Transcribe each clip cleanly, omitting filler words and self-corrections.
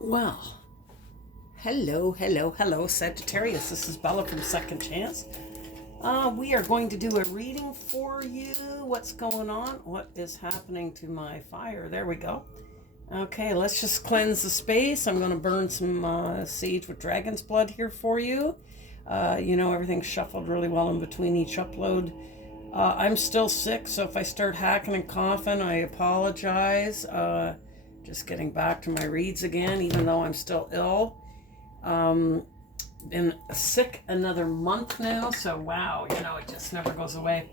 Well, hello, Sagittarius. This is Bella from Second Chance. We are going to do a reading for you. What's going on? What is happening to my fire? There we go. Okay, let's just cleanse the space. I'm going to burn some sage with dragon's blood here for you. Everything's shuffled really well in between each upload. I'm still sick, so if I start hacking and coughing, I apologize. Just getting back to my reads again, even though I'm still ill. Been sick another month now, so wow, it just never goes away.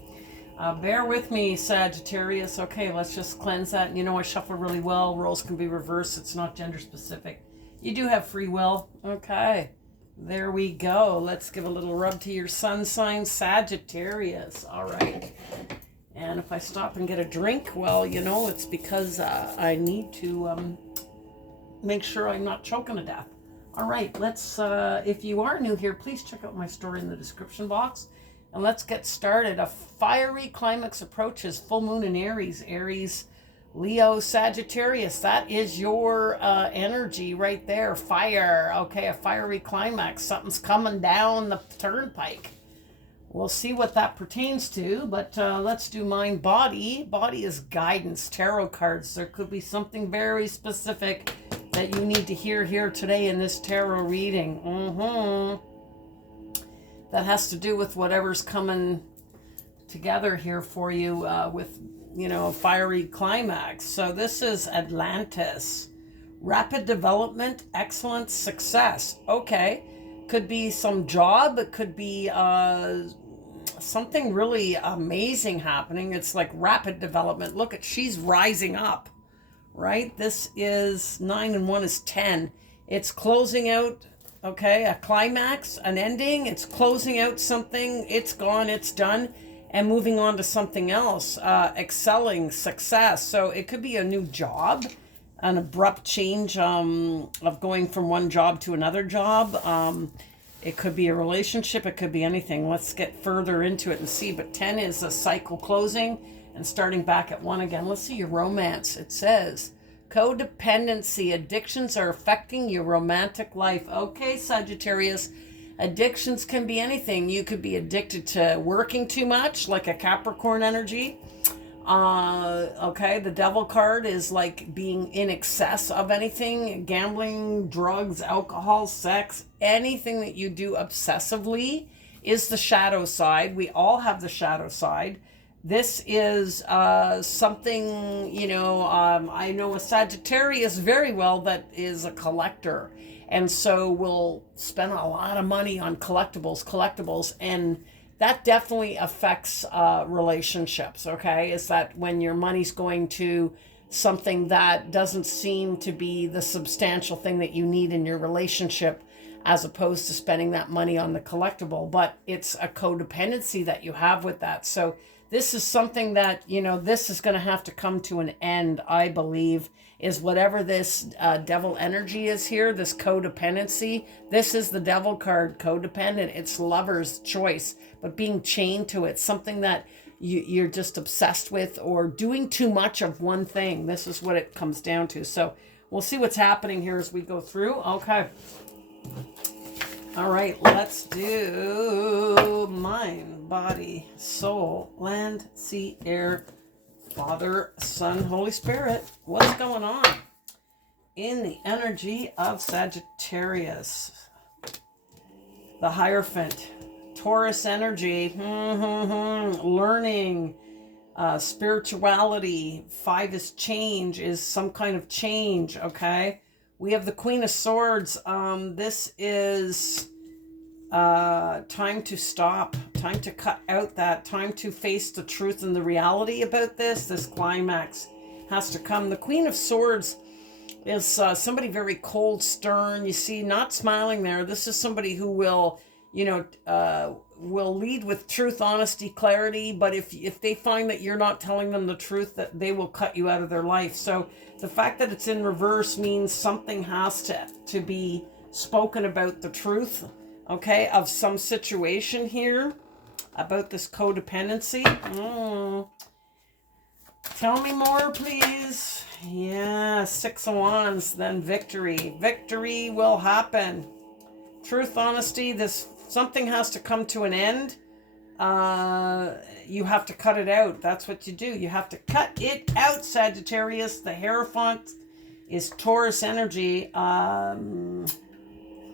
Bear with me, Sagittarius. Okay, let's just cleanse that. I shuffle really well. Roles can be reversed. It's not gender specific. You do have free will. Okay, there we go. Let's give a little rub to your sun sign, Sagittarius. All right. And if I stop and get a drink, well, it's because I need to make sure I'm not choking to death. All right, let's, if you are new here, please check out my story in the description box. And let's get started. A fiery climax approaches. Full moon in Aries. Aries, Leo, Sagittarius. That is your energy right there. Fire. Okay, a fiery climax. Something's coming down the turnpike. We'll see what that pertains to, but let's do mind body. Body is guidance, tarot cards. There could be something very specific that you need to hear here today in this tarot reading. That has to do with whatever's coming together here for you with, a fiery climax. So this is Atlantis. Rapid development, excellent success. Okay. Could be some job. It could be something really amazing happening. It's like rapid development. Look she's rising up, right? This is 9 and 1 is 10. It's closing out, okay, a climax, an ending. It's closing out something. It's gone, it's done, and moving on to something else. Excelling, success. So it could be a new job, an abrupt change of going from one job to another job. It could be a relationship. It could be anything. Let's get further into it and see. But 10 is a cycle closing and starting back at 1 again. Let's see your romance. It says, codependency. Addictions are affecting your romantic life. Okay, Sagittarius. Addictions can be anything. You could be addicted to working too much, like a Capricorn energy. Okay, the devil card is like being in excess of anything, gambling, drugs, alcohol, sex, anything that you do obsessively is the shadow side. We all have the shadow side. This is something, I know a Sagittarius very well that is a collector, and so will spend a lot of money on collectibles, and that definitely affects relationships, okay? Is that when your money's going to something that doesn't seem to be the substantial thing that you need in your relationship, as opposed to spending that money on the collectible. But it's a codependency that you have with that. So this is something that, this is going to have to come to an end, I believe, is whatever this devil energy is here, this codependency. This is the devil card, codependent. It's lover's choice, but being chained to it, something that you're just obsessed with or doing too much of one thing. This is what it comes down to. So we'll see what's happening here as we go through. Okay. All right, let's do mind, body, soul, land, sea, air, Father, Son, Holy Spirit. What's going on in the energy of Sagittarius? The Hierophant, Taurus energy, learning, spirituality. 5 is change, is some kind of change, okay? We have the Queen of Swords. This is time to stop, time to cut out that, time to face the truth and the reality about this. This climax has to come. The Queen of Swords is somebody very cold, stern. You see, not smiling there. This is somebody who will, will lead with truth, honesty, clarity. But if they find that you're not telling them the truth, that they will cut you out of their life. So the fact that it's in reverse means something has to be spoken about the truth, okay, of some situation here about this codependency. Tell me more, please. Yeah, Six of Wands, then victory. Victory will happen. Truth, honesty, this something has to come to an end. You have to cut it out. That's what you do. You have to cut it out, Sagittarius. The Hierophant is Taurus energy. I'm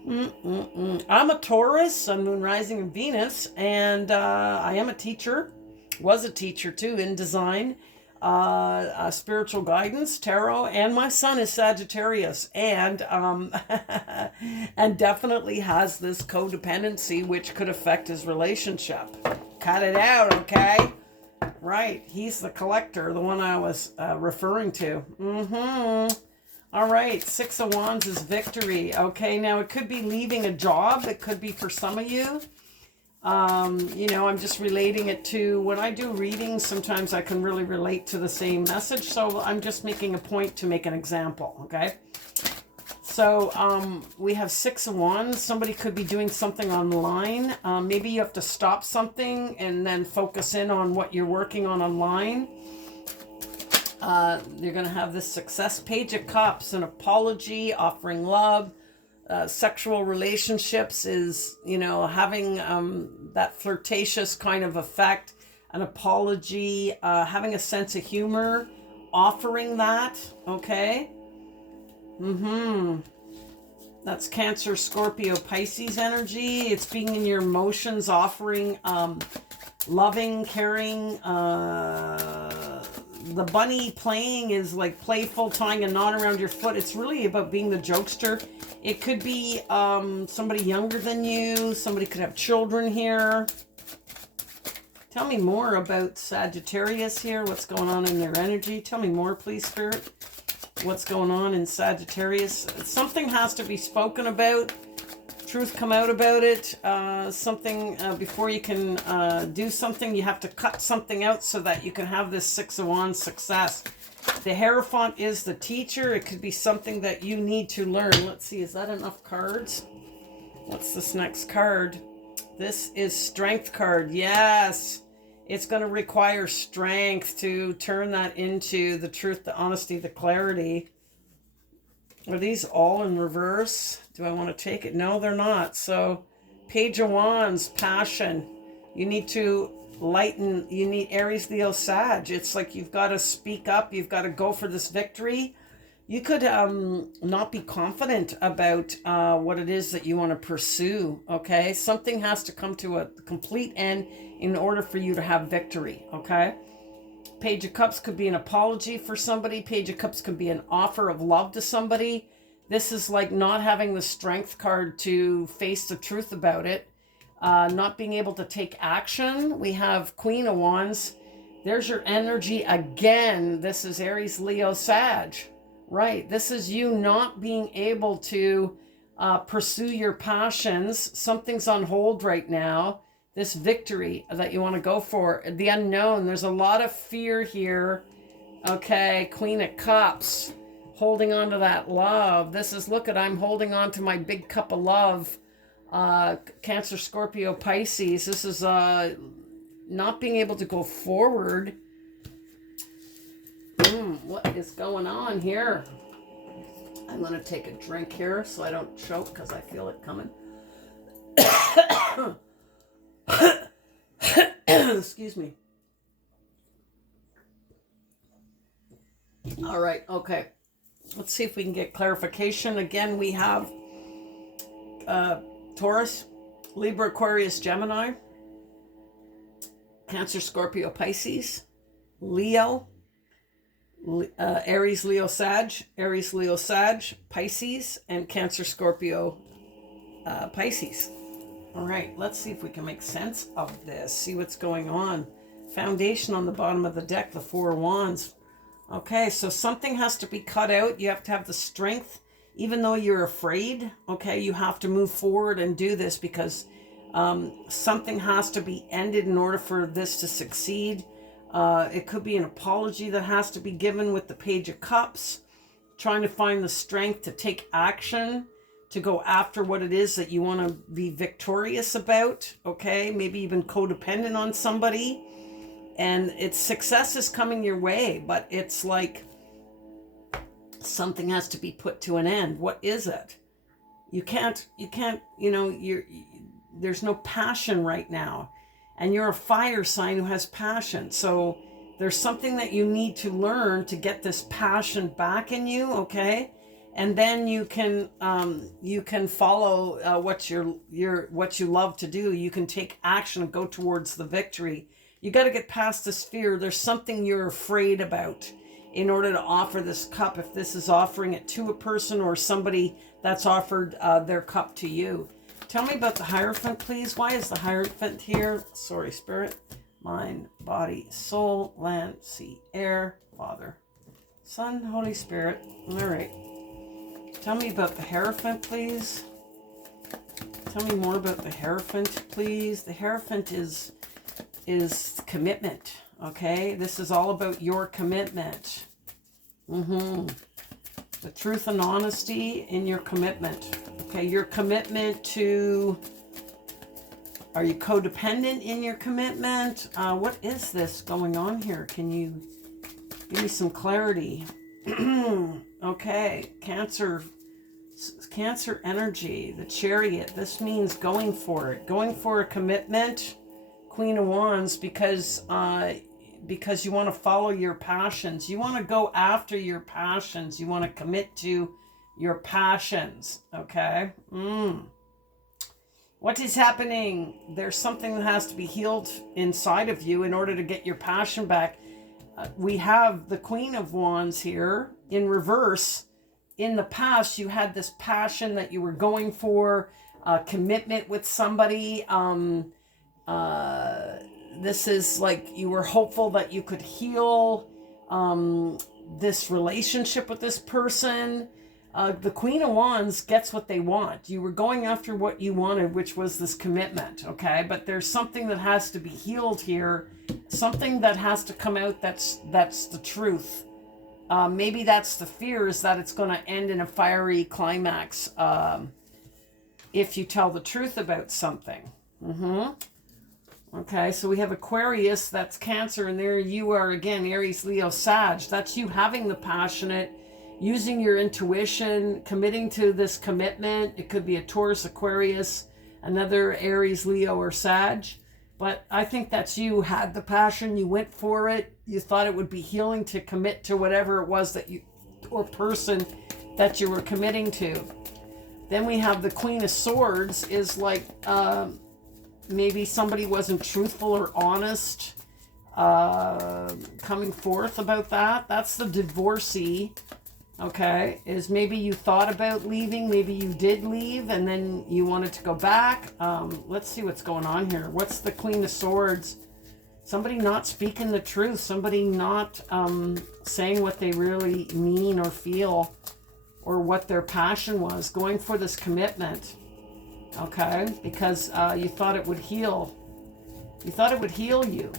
a Taurus, Sun, Moon, Rising, and Venus, and I am a teacher. Was a teacher too in design, spiritual guidance, tarot, and my son is Sagittarius, and and definitely has this codependency which could affect his relationship. Cut it out, okay? Right, he's the collector, the one I was referring to. All right, Six of Wands is victory. Okay, now it could be leaving a job. It could be for some of you. You know, I'm just relating it to when I do readings, sometimes I can really relate to the same message. So I'm just making a point to make an example, okay? So we have Six of Wands. Somebody could be doing something online. Maybe you have to stop something and then focus in on what you're working on online. You're going to have this success. Page of Cups, an apology, offering love. Sexual relationships is, you know, having that flirtatious kind of effect. An apology, having a sense of humor, offering that, okay? That's Cancer, Scorpio, Pisces energy. It's being in your emotions, offering loving, caring. The bunny playing is like playful, tying a knot around your foot. It's really about being the jokester. It could be somebody younger than you. Somebody could have children here. Tell me more about Sagittarius here. What's going on in their energy? Tell me more, please, Spirit. What's going on in Sagittarius? Something has to be spoken about. Truth come out about it. Something before you can do something, you have to cut something out so that you can have this Six of Wands success. The Hierophant is the teacher. It could be something that you need to learn. Let's see, is that enough cards? What's this next card? This is Strength card. Yes. It's going to require strength to turn that into the truth, the honesty, the clarity. Are these all in reverse? Do I want to take it? No, they're not. So, Page of Wands, passion. You need to lighten. You need Aries, Leo, Sag. It's like you've got to speak up. You've got to go for this victory. You could not be confident about what it is that you want to pursue, okay? Something has to come to a complete end in order for you to have victory, okay? Page of Cups could be an apology for somebody. Page of Cups could be an offer of love to somebody. This is like not having the strength card to face the truth about it. Not being able to take action. We have Queen of Wands. There's your energy again. This is Aries, Leo, Sag. Right. This is you not being able to pursue your passions. Something's on hold right now. This victory that you want to go for. The unknown. There's a lot of fear here. Okay. Queen of Cups. Holding on to that love. This is, look at, I'm holding on to my big cup of love. Cancer, Scorpio, Pisces. This is not being able to go forward. What is going on here? I'm going to take a drink here so I don't choke because I feel it coming. Excuse me. All right, okay. Let's see if we can get clarification. Again, we have Taurus, Libra, Aquarius, Gemini, Cancer, Scorpio, Pisces, Leo, Aries, Leo, Sag, Aries, Leo, Sag, Pisces, and Cancer, Scorpio, Pisces. All right, let's see if we can make sense of this. See what's going on. Foundation on the bottom of the deck, the Four of Wands. Okay, so something has to be cut out. You have to have the strength, even though you're afraid. Okay, you have to move forward and do this because something has to be ended in order for this to succeed. It could be an apology that has to be given with the Page of Cups. Trying to find the strength to take action, to go after what it is that you want to be victorious about. Okay, maybe even codependent on somebody. and it's success is coming your way, but it's like something has to be put to an end. What is it? You can't, you know, there's no passion right now. And you're a fire sign who has passion. So there's something that you need to learn to get this passion back in you, okay? And then you can follow what you love to do. You can take action and go towards the victory. You got to get past this fear. There's something you're afraid about in order to offer this cup. If this is offering it to a person or somebody that's offered their cup to you. Tell me about the Hierophant, please. Why is the Hierophant here? Sorry, Spirit, mind, body, soul, land, sea, air, Father, Son, Holy Spirit. All right. Tell me about the Hierophant, please. Tell me more about the Hierophant, please. The Hierophant is commitment, okay? This is all about your commitment. The truth and honesty in your commitment. Okay, your commitment to... Are you codependent in your commitment? What is this going on here? Can you give me some clarity? Okay, Cancer energy, the Chariot. This means going for it. Going for a commitment, Queen of Wands, because you want to follow your passions. You want to go after your passions. You want to commit to your passions, okay? What is happening? There's something that has to be healed inside of you in order to get your passion back. We have the Queen of Wands here in reverse. In the past, you had this passion that you were going for, commitment with somebody. This is like you were hopeful that you could heal this relationship with this person. The Queen of Wands gets what they want. You were going after what you wanted, which was this commitment, okay? But there's something that has to be healed here. Something that has to come out that's the truth. Maybe that's the fear, is that it's going to end in a fiery climax if you tell the truth about something. Okay, so we have Aquarius, that's Cancer, and there you are again, Aries, Leo, Sag. That's you having the passionate, using your intuition, committing to this commitment. It could be a Taurus, Aquarius, another Aries, Leo, or Sag. But I think that's you had the passion, you went for it, you thought it would be healing to commit to whatever it was that you, or person that you were committing to. Then we have the Queen of Swords, is like maybe somebody wasn't truthful or honest coming forth about that. That's the divorcee. Okay, is maybe you thought about leaving, maybe you did leave and then you wanted to go back. Let's see what's going on here. What's the Queen of Swords? Somebody not speaking the truth, somebody not saying what they really mean or feel, or what their passion was, going for this commitment. Okay, because you thought it would heal. You thought it would heal you.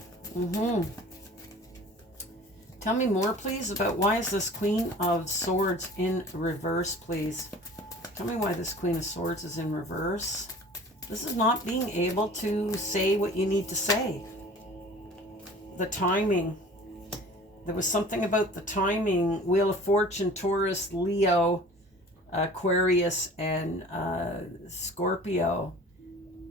Tell me more, please, about why is this Queen of Swords in reverse, please. Tell me why this Queen of Swords is in reverse. This is not being able to say what you need to say. The timing. There was something about the timing. Wheel of Fortune, Taurus, Leo, Aquarius, and Scorpio.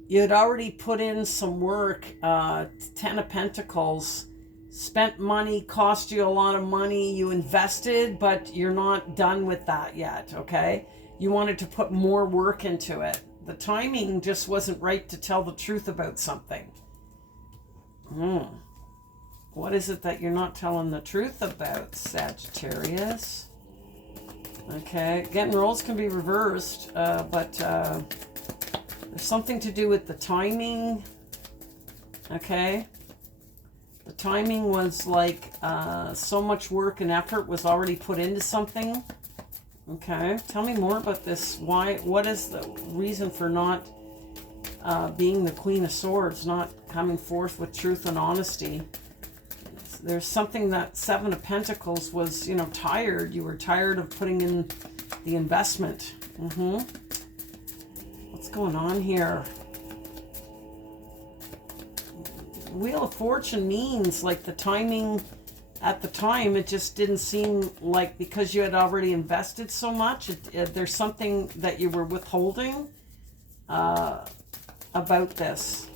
You had already put in some work. Ten of Pentacles. Spent money, cost you a lot of money, you invested, but you're not done with that yet, okay? You wanted to put more work into it. The timing just wasn't right to tell the truth about something. What is it that you're not telling the truth about, Sagittarius? Okay, again, roles can be reversed, but there's something to do with the timing, okay? The timing was like so much work and effort was already put into something. Okay, tell me more about this. Why? What is the reason for not being the Queen of Swords, not coming forth with truth and honesty? There's something that Seven of Pentacles was, you know, tired. You were tired of putting in the investment. What's going on here? Wheel of Fortune means like the timing at the time, it just didn't seem like, because you had already invested so much, there's something that you were withholding about this.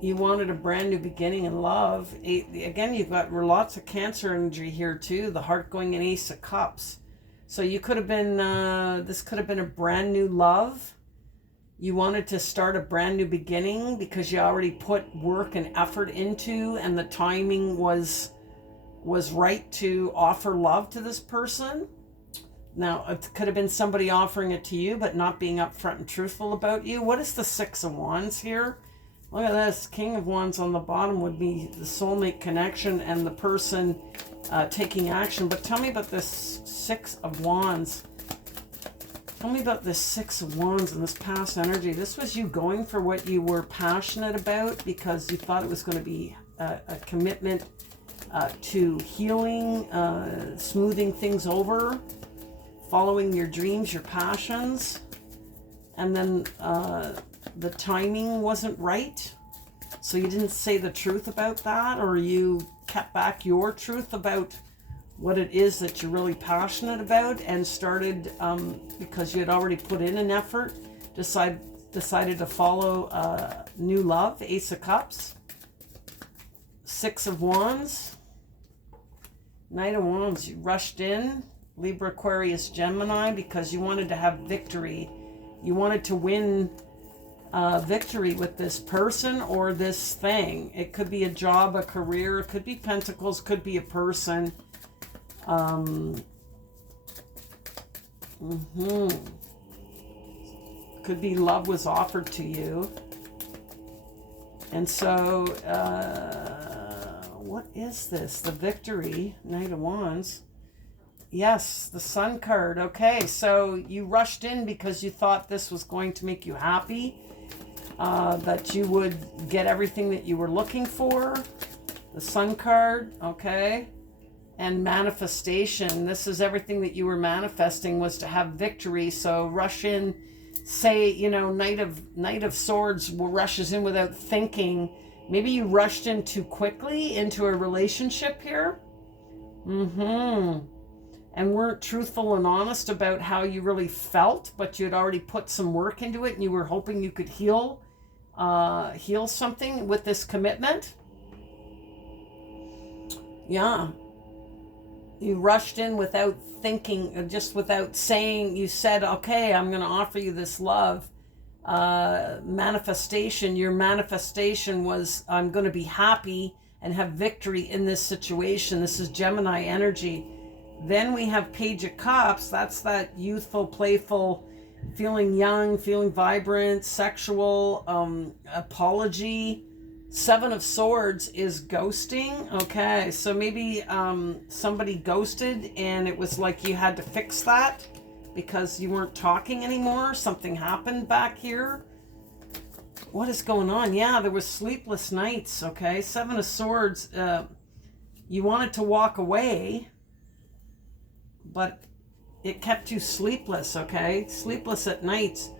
You wanted a brand new beginning in love. Again, you've got lots of Cancer energy here too. The heart going in Ace of Cups. So you could have been, this could have been a brand new love. You wanted to start a brand new beginning because you already put work and effort into, and the timing was right to offer love to this person. Now, it could have been somebody offering it to you, but not being upfront and truthful about you. What is the Six of Wands here? Look at this. King of Wands on the bottom would be the soulmate connection and the person taking action. But tell me about this Six of Wands. Tell me about this Six of Wands and this past energy. This was you going for what you were passionate about because you thought it was going to be a commitment to healing, smoothing things over, following your dreams, your passions. And then the timing wasn't right, so you didn't say the truth about that, or you kept back your truth about what it is that you're really passionate about, and started because you had already put in an effort, decided to follow new love. Ace of Cups, Six of Wands, Knight of Wands. You rushed in, Libra, Aquarius, Gemini, because you wanted to have victory. You wanted to win victory with this person or this thing. It could be a job, a career, it could be Pentacles, could be a person. Could be love was offered to you. And so, what is this? The victory, Knight of Wands. Yes, the Sun card. Okay, so you rushed in because you thought this was going to make you happy. That you would get everything that you were looking for. The Sun card, okay. And manifestation. This is everything that you were manifesting, was to have victory. So rush in, say, you know, Knight of Swords rushes in without thinking. Maybe you rushed in too quickly into a relationship here. And weren't truthful and honest about how you really felt, but you had already put some work into it, and you were hoping you could heal something with this commitment. Yeah. You rushed in without thinking, just without saying. You said, okay, I'm going to offer you this love. Manifestation. Your manifestation was, I'm going to be happy and have victory in this situation. This is Gemini energy. Then we have Page of Cups. That's that youthful, playful, feeling young, feeling vibrant, sexual, apology. Seven of Swords is ghosting. Okay, so maybe somebody ghosted and it was like you had to fix that because you weren't talking anymore. Something happened back here. What is going on? Yeah, there was sleepless nights. Okay, Seven of Swords. You wanted to walk away, but it kept you sleepless, okay? Sleepless at nights.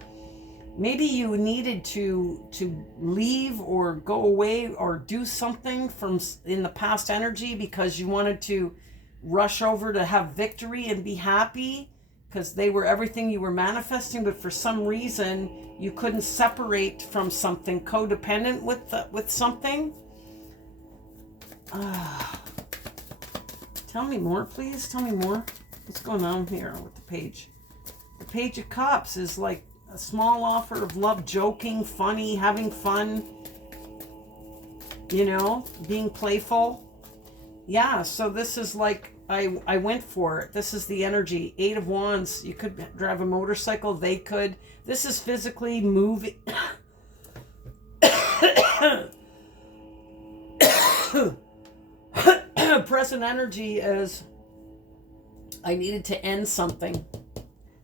Maybe you needed to leave or go away or do something from in the past energy because you wanted to rush over to have victory and be happy because they were everything you were manifesting, but for some reason you couldn't separate from something, codependent with something. Tell me more, please. Tell me more. What's going on here with the page? The Page of Cups is like a small offer of love, joking, funny, having fun, you know, being playful. Yeah, so this is like, I went for it. This is the energy. Eight of Wands. You could drive a motorcycle. They could. This is physically moving. Present energy is, I needed to end something.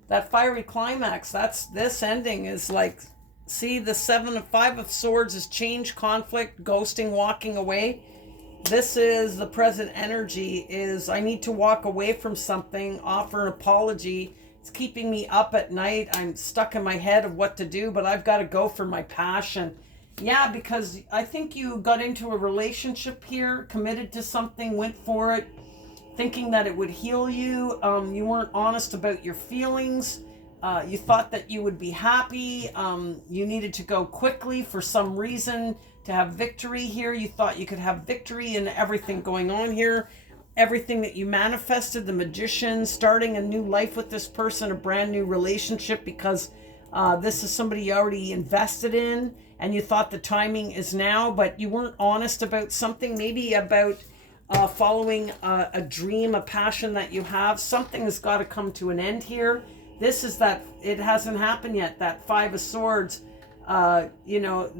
That fiery climax, that's this ending is like, see, the Five of Swords is change, conflict, ghosting, walking away. This is the present energy is, I need to walk away from something, offer an apology. It's keeping me up at night. I'm stuck in my head of what to do, but I've got to go for my passion. Yeah, because I think you got into a relationship here, committed to something, went for it, thinking that it would heal you. You weren't honest about your feelings. You thought that you would be happy. You needed to go quickly for some reason to have victory here. You thought you could have victory in everything going on here. Everything that you manifested, the magician, starting a new life with this person, a brand new relationship, because this is somebody you already invested in and you thought the timing is now, but you weren't honest about something, maybe about following a dream, a passion that you have. Something has got to come to an end here. This is that it hasn't happened yet, that Five of Swords,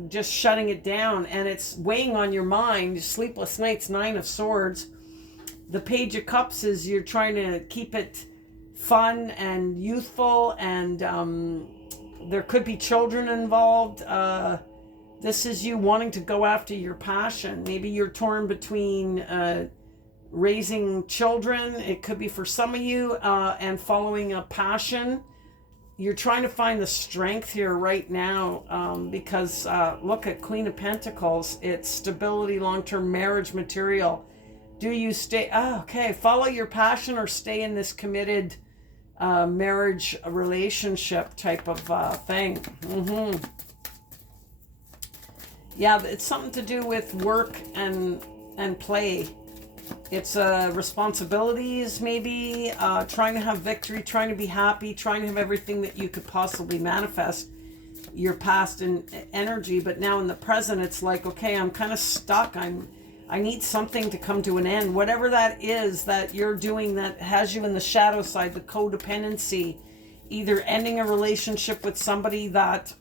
just shutting it down, and it's weighing on your mind. Sleepless nights, Nine of Swords. The Page of Cups is you're trying to keep it fun and youthful, and there could be children involved. This is you wanting to go after your passion. Maybe you're torn between raising children. It could be for some of you, and following a passion. You're trying to find the strength here right now, because look at Queen of Pentacles. It's stability, long-term marriage material. Do you stay? Okay, follow your passion or stay in this committed marriage relationship type of thing. Yeah, it's something to do with work and play. It's responsibilities, maybe, trying to have victory, trying to be happy, trying to have everything that you could possibly manifest, your past and energy. But now in the present, it's like, okay, I'm kind of stuck. I need something to come to an end. Whatever that is that you're doing that has you in the shadow side, the codependency, either ending a relationship with somebody that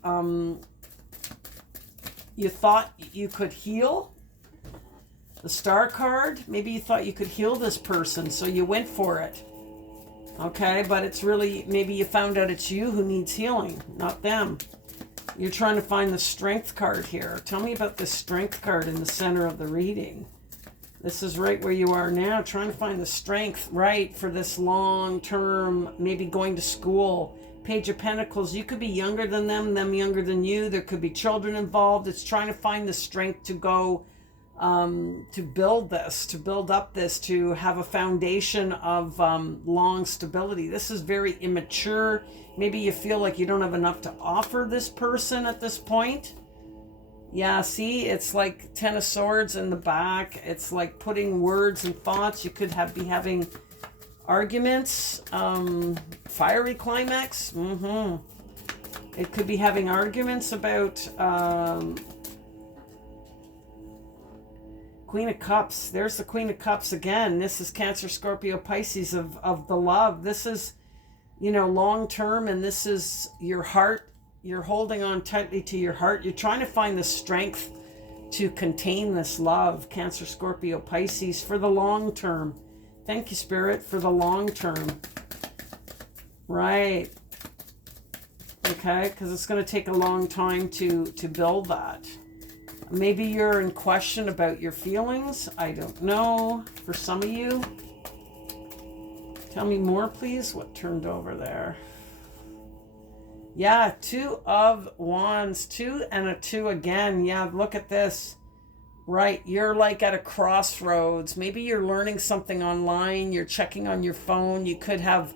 you thought you could heal. The Star card, maybe you thought you could heal this person, so you went for it. Okay, but it's really, maybe you found out it's you who needs healing, not them. You're trying to find the Strength card here. Tell me about the Strength card in the center of the reading. This is right where you are now, trying to find the strength, right, for this long term, maybe going to school. Page of Pentacles, you could be younger than them younger than you. There could be children involved. It's trying to find the strength to go, to build this, to build up this, to have a foundation of long stability. This is very immature. Maybe you feel like you don't have enough to offer this person at this point. Yeah, see, it's like Ten of Swords in the back. It's like putting words and thoughts. You could be having arguments, fiery climax. It could be having arguments about Queen of Cups. There's the Queen of Cups again. This is Cancer, Scorpio, Pisces of the love. This is, long term, and this is your heart. You're holding on tightly to your heart. You're trying to find the strength to contain this love. Cancer, Scorpio, Pisces, for the long term. Thank you, Spirit, for the long term. Right. Okay, because it's going to take a long time to build that. Maybe you're in question about your feelings. I don't know. For some of you. Tell me more, please. What turned over there? Yeah, Two of Wands. 2 and a 2 again. Yeah, look at this. Right, you're like at a crossroads. Maybe you're learning something online. You're checking on your phone. You could have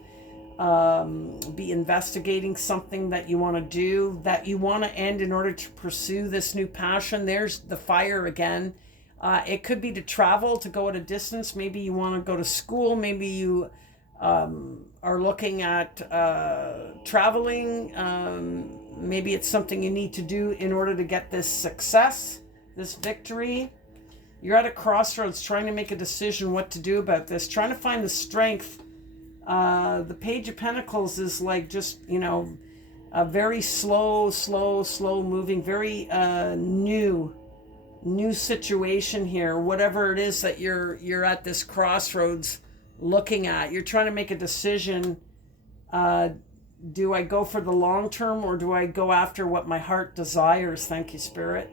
be investigating something that you want to do, that you want to end in order to pursue this new passion. There's the fire again. It could be to travel, to go at a distance. Maybe you want to go to school. Maybe you are looking at traveling. Maybe it's something you need to do in order to get this success, this victory. You're at a crossroads trying to make a decision what to do about this, trying to find the strength. The Page of Pentacles is like just, a very slow moving, very new situation here. Whatever it is that you're at this crossroads looking at, you're trying to make a decision. Do I go for the long term, or do I go after what my heart desires? Thank you, Spirit.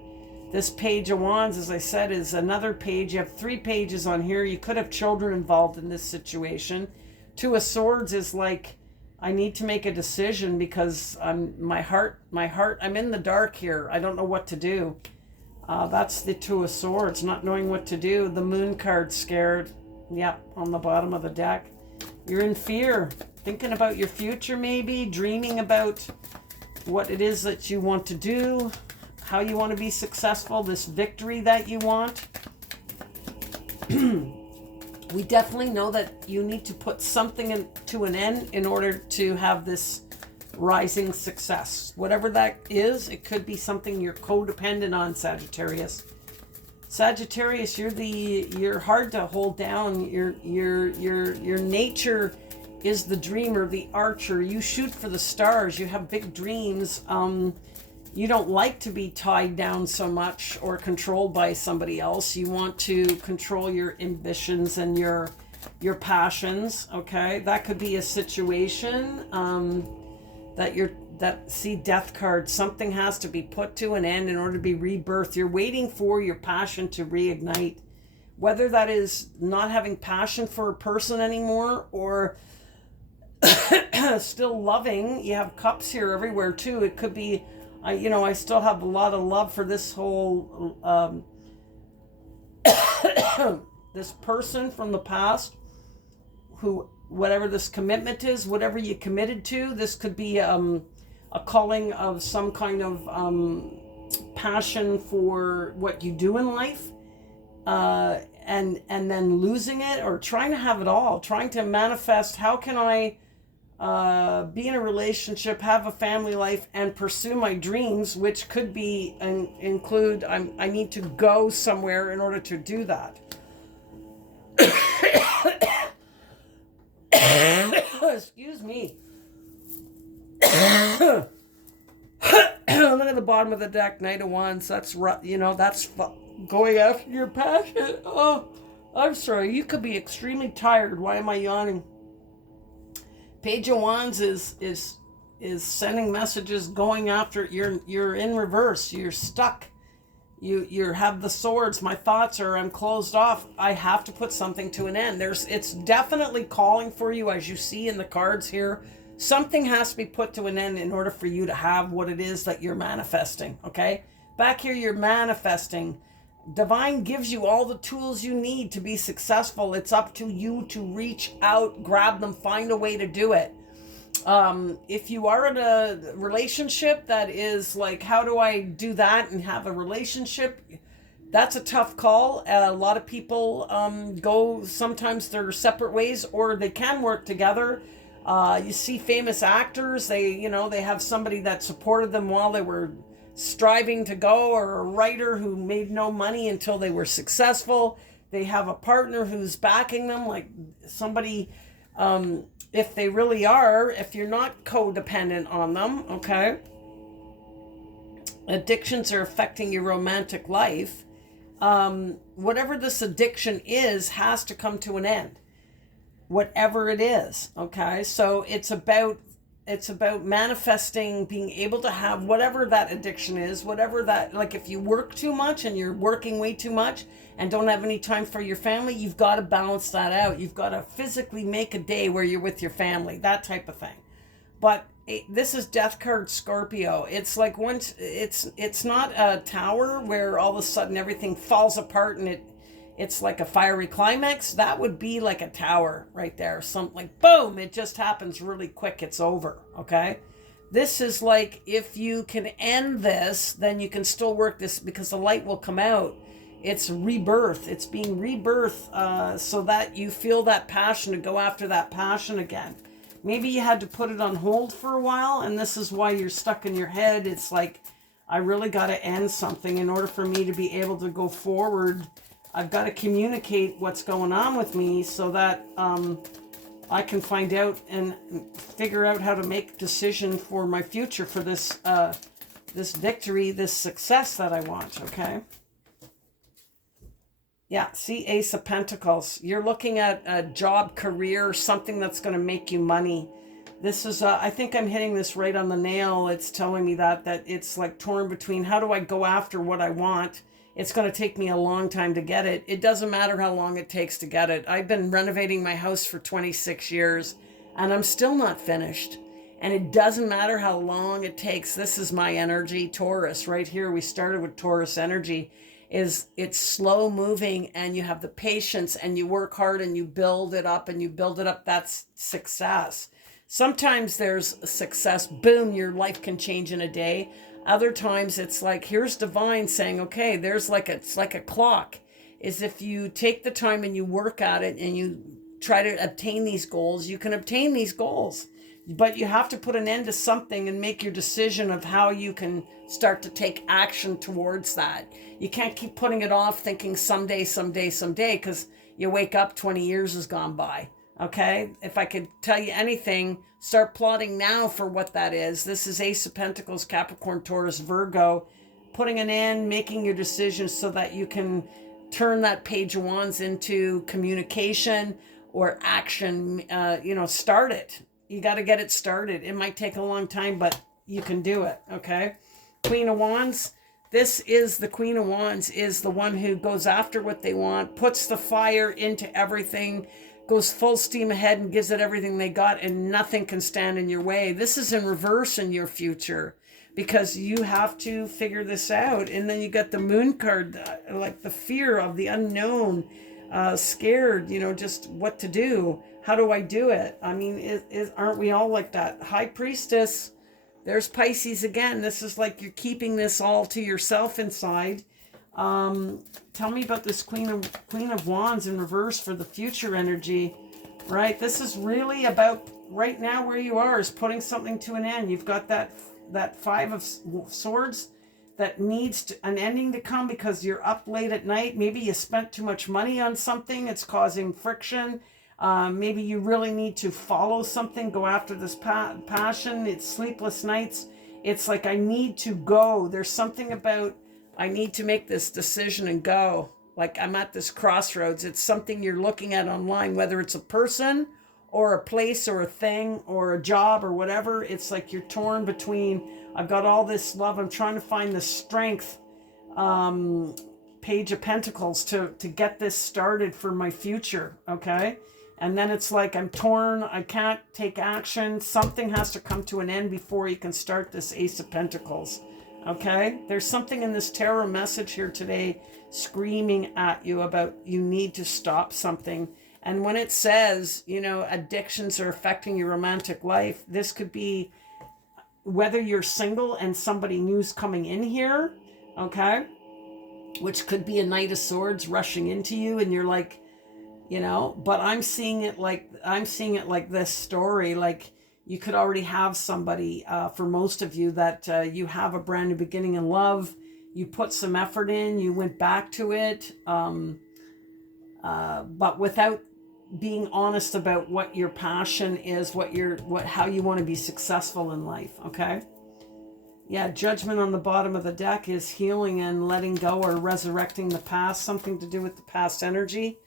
This Page of Wands, as I said, is another page. You have 3 pages on here. You could have children involved in this situation. 2 of Swords is like, I need to make a decision because my heart, I'm in the dark here. I don't know what to do. That's the Two of Swords, not knowing what to do. The Moon card, scared. Yep, on the bottom of the deck. You're in fear, thinking about your future maybe, dreaming about what it is that you want to do, how you want to be successful, this victory that you want. We definitely know that you need to put something to an end in order to have this rising success. Whatever that is, it could be something you're codependent on, Sagittarius. Sagittarius, you're hard to hold down. Your nature is the dreamer, the archer. You shoot for the stars. You have big dreams. You don't like to be tied down so much or controlled by somebody else. You want to control your ambitions and your passions. Okay, that could be a situation see, death card. Something has to be put to an end in order to be rebirthed. You're waiting for your passion to reignite, whether that is not having passion for a person anymore or still loving. You have cups here everywhere too. It could be, I still have a lot of love for this whole this person from the past, who, whatever this commitment is, whatever you committed to, this could be a calling of some kind of passion for what you do in life, and then losing it, or trying to have it all, trying to manifest, how can I be in a relationship, have a family life, and pursue my dreams, which could be include I need to go somewhere in order to do that. Excuse me. Look at the bottom of the deck, Knight of Wands. That's that's going after your passion. Oh, I'm sorry. You could be extremely tired. Why am I yawning? Page of Wands is sending messages, going after. You're in reverse. You're stuck. You have the swords. My thoughts are, I'm closed off. I have to put something to an end. It's definitely calling for you, as you see in the cards here. Something has to be put to an end in order for you to have what it is that you're manifesting. Okay, back here you're manifesting. Divine gives you all the tools you need to be successful. It's up to you to reach out, grab them, find a way to do it. If you are in a relationship that is like, how do I do that and have a relationship? That's a tough call. A lot of people go, sometimes they're separate ways, or they can work together. You see famous actors, they have somebody that supported them while they were striving to go, or a writer who made no money until they were successful. They have a partner who's backing them, like somebody, if they really are, if you're not codependent on them, okay? Addictions are affecting your romantic life. Whatever this addiction is has to come to an end. Whatever it is, okay? So it's about manifesting, being able to have whatever that addiction is, whatever that, like if you work too much and you're working way too much and don't have any time for your family, you've got to balance that out. You've got to physically make a day where you're with your family, that type of thing. But this is Death card, Scorpio. It's like once, it's not a tower where all of a sudden everything falls apart and it's like a fiery climax. That would be like a tower right there. Something like, boom, it just happens really quick. It's over, okay? This is like, if you can end this, then you can still work this, because the light will come out. It's rebirth. It's being rebirthed, so that you feel that passion to go after that passion again. Maybe you had to put it on hold for a while, and this is why you're stuck in your head. It's like, I really got to end something in order for me to be able to go forward. I've got to communicate what's going on with me so that I can find out and figure out how to make a decision for my future, for this this victory, this success that I want, okay? Yeah, see, Ace of Pentacles. You're looking at a job, career, something that's going to make you money. This is, I think I'm hitting this right on the nail. It's telling me that it's like torn between, how do I go after what I want? It's going to take me a long time to get it. It doesn't matter how long it takes to get it. I've been renovating my house for 26 years and I'm still not finished. And it doesn't matter how long it takes. This is my energy, Taurus, right here. We started with Taurus energy. It's slow moving, and you have the patience, and you work hard, and you build it up, and you build it up. That's success. Sometimes there's success, boom, your life can change in a day. Other times it's like, here's divine saying, okay, it's like a clock. Is if you take the time and you work at it and you try to obtain these goals, you can obtain these goals. But you have to put an end to something and make your decision of how you can start to take action towards that. You can't keep putting it off thinking someday, because you wake up 20 years has gone by. Okay? If I could tell you anything, start plotting now for what that is. This is Ace of Pentacles, Capricorn, Taurus, Virgo. Putting an end, making your decisions so that you can turn that Page of Wands into communication or action. Start it. You got to get it started. It might take a long time, but you can do it, okay? Queen of Wands. This is the Queen of Wands, is the one who goes after what they want, puts the fire into everything, goes full steam ahead and gives it everything they got, and nothing can stand in your way. This is in reverse in your future because you have to figure this out. And then you got the Moon card, like the fear of the unknown, scared, just what to do. How do I do it? I mean, aren't we all like that? High Priestess, there's Pisces again. This is like you're keeping this all to yourself inside. Tell me about this Queen of Wands in reverse for the future energy, right? This is really about right now where you are is putting something to an end. You've got that Five of Swords that needs an ending to come because you're up late at night. Maybe you spent too much money on something. It's causing friction. Maybe you really need to follow something, go after this passion. It's sleepless nights. It's like, I need to go. There's something about, I need to make this decision and go. Like I'm at this crossroads. It's something you're looking at online, whether it's a person or a place or a thing or a job or whatever. It's like you're torn between, I've got all this love. I'm trying to find the strength, Page of Pentacles to get this started for my future. Okay. And then it's like, I'm torn. I can't take action. Something has to come to an end before you can start this Ace of Pentacles. Okay? There's something in this tarot message here today screaming at you about you need to stop something. And when it says, addictions are affecting your romantic life, this could be whether you're single and somebody new's coming in here, okay? Which could be a Knight of Swords rushing into you and you're like, but I'm seeing it like this story, like you could already have somebody, for most of you, that you have a brand new beginning in love. You put some effort in, you went back to it, but without being honest about what your passion is, how you want to be successful in life. Okay. Yeah. Judgment on the bottom of the deck is healing and letting go or resurrecting the past, something to do with the past energy.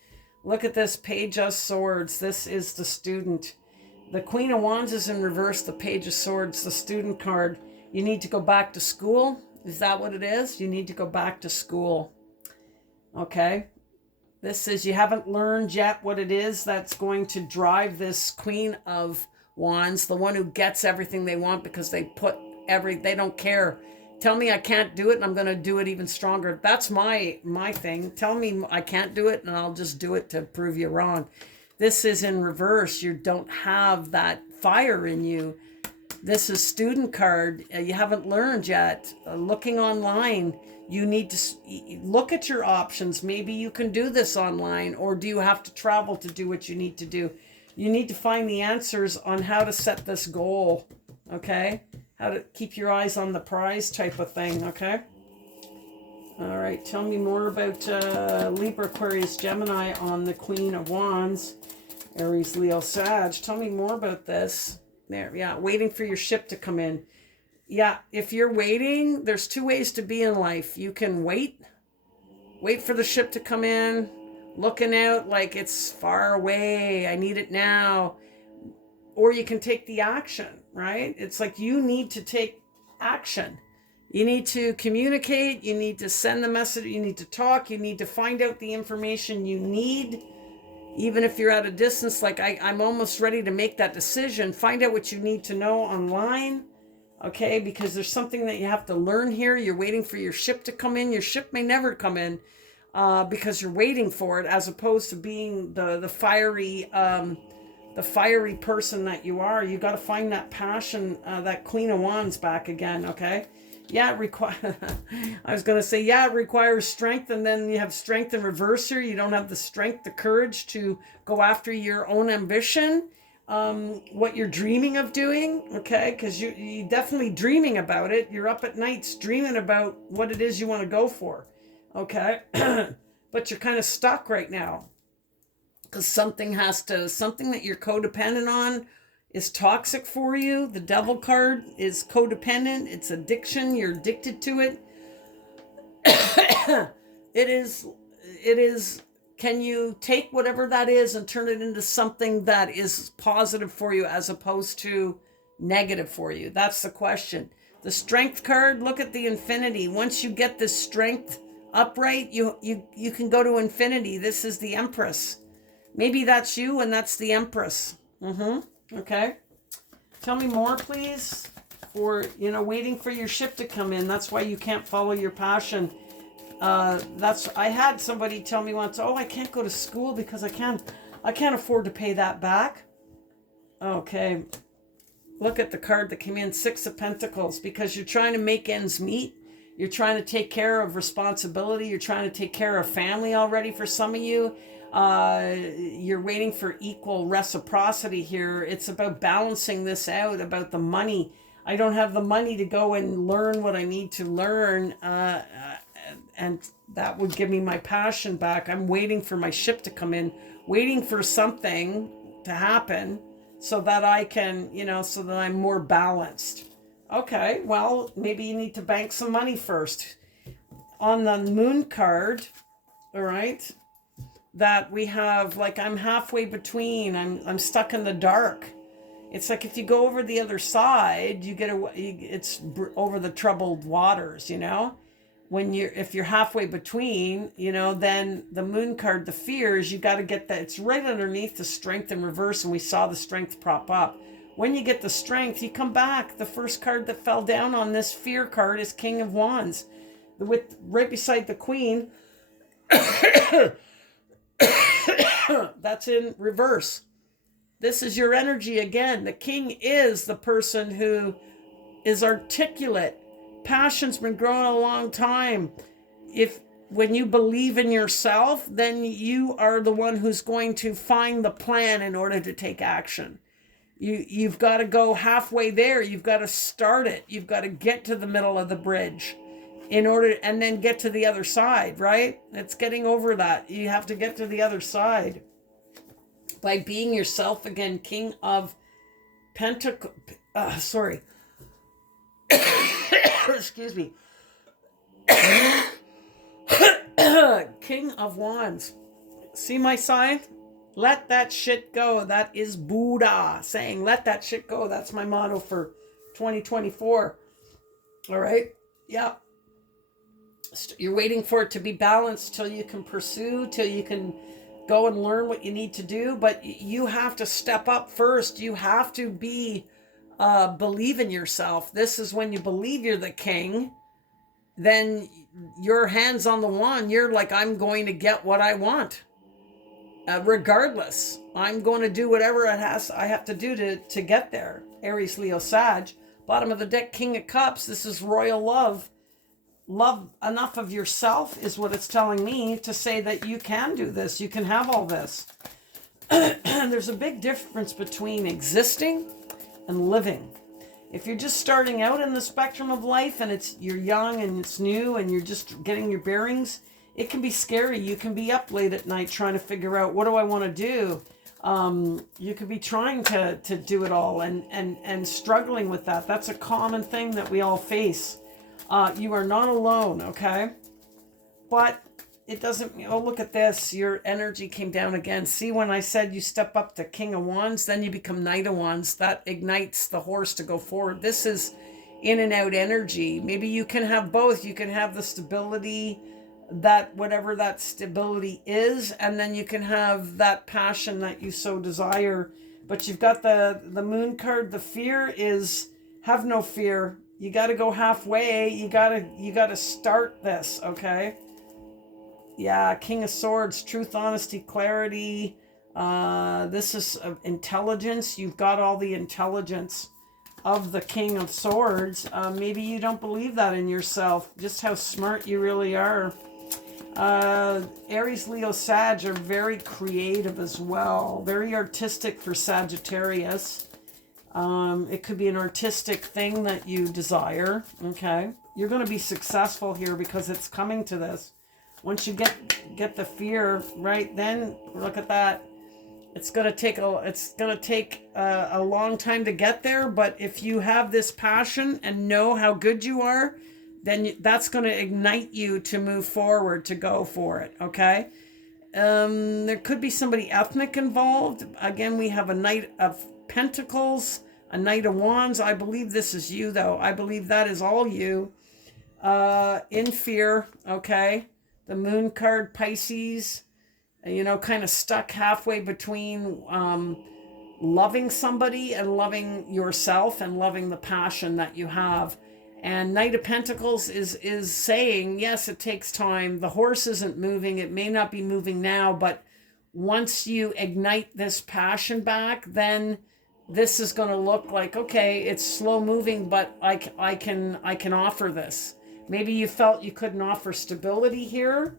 Look at this Page of Swords. This is the student. The Queen of Wands is in reverse. The Page of Swords, the student card. You need to go back to school. Is that what it is? You need to go back to school. Okay. This is, you haven't learned yet what it is that's going to drive this Queen of Wands, the one who gets everything they want because they don't care. Tell me I can't do it and I'm going to do it even stronger. That's my thing. Tell me I can't do it and I'll just do it to prove you wrong. This is in reverse. You don't have that fire in you. This is student card. You haven't learned yet. Looking online, you need to look at your options. Maybe you can do this online, or do you have to travel to do what you need to do? You need to find the answers on how to set this goal. Okay? How to keep your eyes on the prize type of thing, okay? All right, tell me more about Libra, Aquarius, Gemini on the Queen of Wands, Aries, Leo, Sag. Tell me more about this. There, yeah, waiting for your ship to come in. Yeah, if you're waiting, there's two ways to be in life. You can wait for the ship to come in, looking out like it's far away, I need it now. Or you can take the action, right? It's like you need to take action. You need to communicate. You need to send the message. You need to talk. You need to find out the information you need. Even if you're at a distance, like I'm almost ready to make that decision. Find out what you need to know online, okay? Because there's something that you have to learn here. You're waiting for your ship to come in. Your ship may never come in because you're waiting for it, as opposed to being the fiery person that you are. You got to find that passion, that Queen of Wands back again, okay? Yeah, I was going to say, yeah, it requires strength, and then you have strength in reverse here. You don't have the strength, the courage to go after your own ambition, what you're dreaming of doing, okay? Because you're definitely dreaming about it. You're up at nights dreaming about what it is you want to go for, okay? But you're kind of stuck right now because something that you're codependent on is toxic for you. The Devil card is codependent. It's addiction. You're addicted to it. It is, can you take whatever that is and turn it into something that is positive for you as opposed to negative for you? That's the question. The Strength card, look at the infinity. Once you get this strength upright, you can go to infinity. This is the Empress. Maybe that's you and that's the Empress. Okay. Tell me more, please. For, waiting for your ship to come in. That's why you can't follow your passion. I had somebody tell me once, oh, I can't go to school because I can't afford to pay that back. Okay. Look at the card that came in, Six of Pentacles, because you're trying to make ends meet. You're trying to take care of responsibility. You're trying to take care of family already for some of you. You're waiting for equal reciprocity here. It's about balancing this out, about the money. I don't have the money to go and learn what I need to learn, and that would give me my passion back. I'm waiting for my ship to come in, waiting for something to happen so that I can, so that I'm more balanced. Okay, well, maybe you need to bank some money first. On the Moon card, all right, that we have, like, I'm halfway between, I'm stuck in the dark. It's like if you go over the other side, it's over the troubled waters, if you're halfway between, then the Moon card, the fears, you got to get that. It's right underneath the Strength in reverse, and we saw the Strength prop up. When you get the Strength, you come back. The first card that fell down on this fear card is King of Wands, with right beside the Queen. That's in reverse. This is your energy again. The King is the person who is articulate. Passion's been growing a long time. When you believe in yourself, then you are the one who's going to find the plan in order to take action. You've got to go halfway there. You've got to start it. You've got to get to the middle of the bridge and then get to the other side, right? It's getting over that. You have to get to the other side by being yourself again. King of Pentacles, excuse me. King of Wands. See my sign? Let that shit go. That is Buddha saying, let that shit go. That's my motto for 2024. All right? Yeah. You're waiting for it to be balanced till you can pursue, till you can go and learn what you need to do. But you have to step up first. You have to believe in yourself. This is when you believe you're the king. Then your hands on the wand. You're like, I'm going to get what I want. Regardless, I'm going to do whatever I have to do to get there. Aries, Leo, Sag. Bottom of the deck, King of Cups. This is royal love. Love enough of yourself is what it's telling me to say that you can do this. You can have all this. There's a big difference between existing and living. If you're just starting out in the spectrum of life and you're young and it's new and you're just getting your bearings, it can be scary. You can be up late at night trying to figure out, what do I want to do? You could be trying to do it all and struggling with that. That's a common thing that we all face. You are not alone, okay? But it doesn't, look at this. Your energy came down again. See, when I said you step up to King of Wands, then you become Knight of Wands. That ignites the horse to go forward. This is in and out energy. Maybe you can have both. You can have the stability, that whatever that stability is, and then you can have that passion that you so desire. But you've got the moon card. The fear is, have no fear. You got to go halfway. You got to start this, okay? Yeah, King of Swords, truth, honesty, clarity. This is intelligence. You've got all the intelligence of the King of Swords. Maybe you don't believe that in yourself, just how smart you really are. Aries, Leo, Sag are very creative as well. Very artistic for Sagittarius. It could be an artistic thing that you desire, okay? You're going to be successful here because it's coming to this. Once you get the fear, right, then look at that. It's going to take a long time to get there, but if you have this passion and know how good you are, then that's going to ignite you to move forward, to go for it, okay? There could be somebody ethnic involved. Again, we have a Knight of Pentacles, a Knight of Wands. I believe this is you, though. I believe that is all you. In fear, okay? The Moon card, Pisces, you know, kind of stuck halfway between loving somebody and loving yourself and loving the passion that you have. And Knight of Pentacles is saying, yes, it takes time. The horse isn't moving. It may not be moving now, but once you ignite this passion back, then this is going to look like, okay, it's slow moving, but I can offer this. Maybe you felt you couldn't offer stability here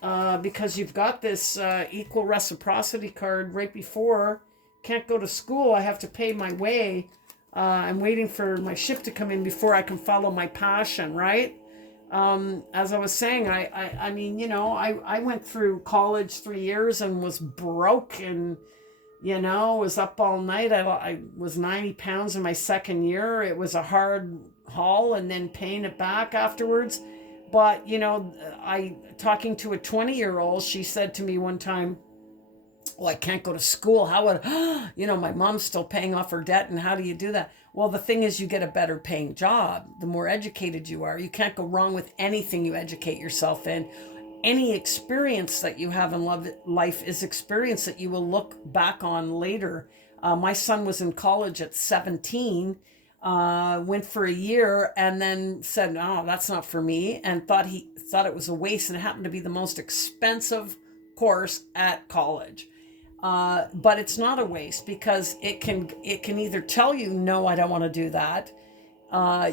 because you've got this equal reciprocity card right before. Can't go to school. I have to pay my way. I'm waiting for my ship to come in before I can follow my passion, right? As I was saying, I mean, you know, I went through college 3 years and was broke and, you know, was up all night. I was 90 pounds in my second year. It was a hard haul and then paying it back afterwards. But, you know, talking to a 20-year-old, she said to me one time, well, I can't go to school. How would, you know, my mom's still paying off her debt. And how do you do that? Well, the thing is, you get a better paying job. The more educated you are, you can't go wrong with anything you educate yourself in. Any experience that you have in life is experience that you will look back on later. My son was in college at 17, went for a year and then said, oh, that's not for me. And thought it was a waste. And it happened to be the most expensive course at college. But it's not a waste because it can either tell you, no, I don't want to do that.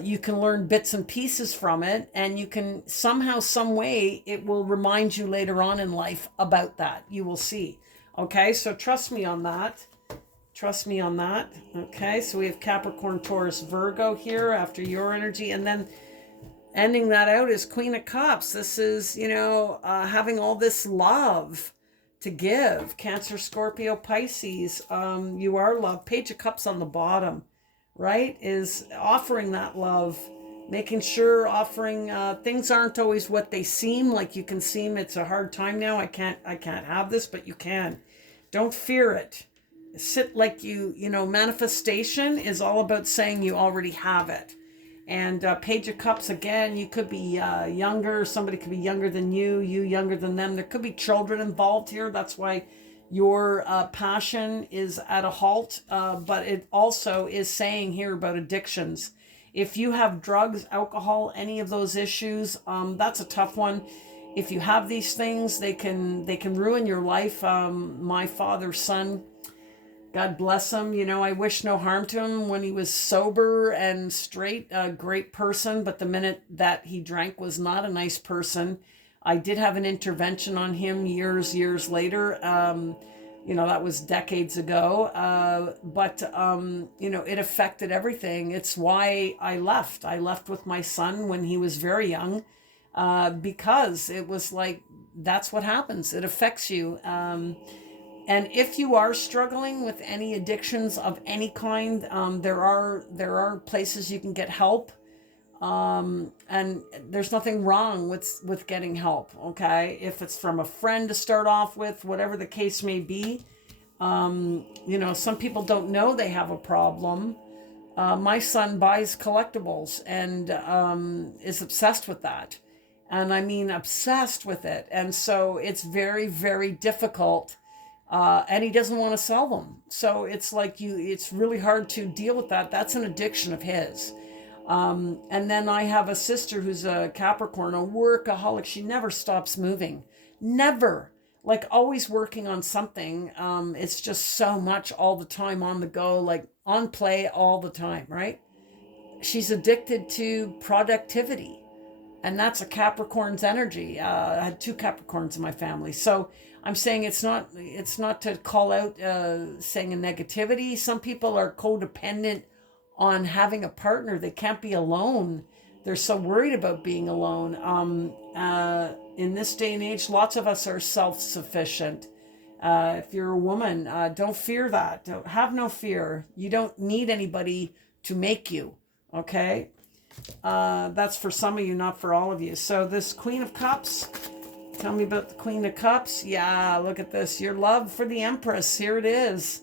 You can learn bits and pieces from it, and you can somehow, some way, it will remind you later on in life about that. You will see. Okay, so trust me on that. Trust me on that. Okay, so we have Capricorn, Taurus, Virgo here after your energy, and then ending that out is Queen of Cups. This is, you know, having all this love to give. Cancer, Scorpio, Pisces. You are love. Page of Cups on the bottom, right, is offering that love, making sure offering things aren't always what they seem. Like you can seem it's a hard time now. I can't have this, but you can. Don't fear it. Sit like you know, manifestation is all about saying you already have it. And Page of Cups, again, you could be younger. Somebody could be younger than you younger than them. There could be children involved here. That's why your passion is at a halt. But it also is saying here about addictions. If you have drugs, alcohol, any of those issues, that's a tough one. If you have these things, they can ruin your life. My father's son, God bless him. You know, I wish no harm to him when he was sober and straight, a great person. But the minute that he drank was not a nice person. I did have an intervention on him years later. You know, that was decades ago. But you know, it affected everything. It's why I left. I left with my son when he was very young because it was like, that's what happens. It affects you. And if you are struggling with any addictions of any kind, there are places you can get help. And there's nothing wrong with getting help, okay? If it's from a friend to start off with, whatever the case may be. You know, some people don't know they have a problem. My son buys collectibles and is obsessed with that. And I mean obsessed with it. And so it's very, very difficult. And he doesn't want to sell them. So it's like it's really hard to deal with that. That's an addiction of his. And then I have a sister who's a Capricorn, a workaholic. She never stops moving. Never. Like always working on something. It's just so much all the time on the go, like on play all the time, right? She's addicted to productivity. And that's a Capricorn's energy. I had 2 Capricorns in my family. So I'm saying it's not to call out saying a negativity. Some people are codependent on having a partner. They can't be alone. They're so worried about being alone. In this day and age, lots of us are self-sufficient. If you're a woman, don't fear that. Have no fear. You don't need anybody to make you, okay? That's for some of you, not for all of you. So this Queen of Cups, tell me about the Queen of Cups. Yeah, look at this. Your love for the Empress, here it is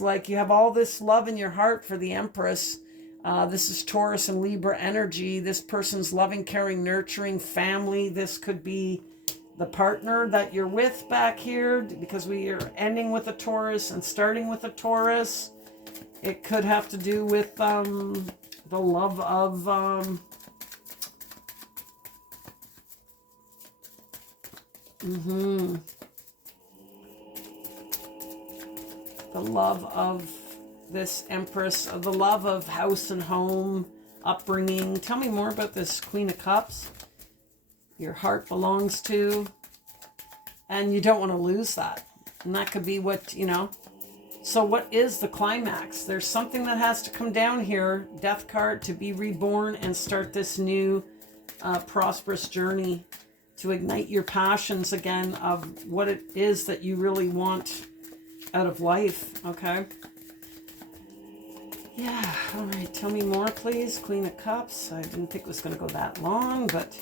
like you have all this love in your heart for the Empress. This is Taurus and Libra energy. This person's loving, caring, nurturing family. This could be the partner that you're with back here, because we are ending with a Taurus and starting with a Taurus. It could have to do with the love of the love of this Empress, the love of house and home, upbringing. Tell me more about this Queen of Cups. Your heart belongs to, and you don't want to lose that. And that could be what, So what is the climax? There's something that has to come down here, Death card, to be reborn and start this new prosperous journey, to ignite your passions again of what it is that you really want out of life, okay? Yeah, all right, tell me more, please. Queen of Cups. I didn't think it was going to go that long, but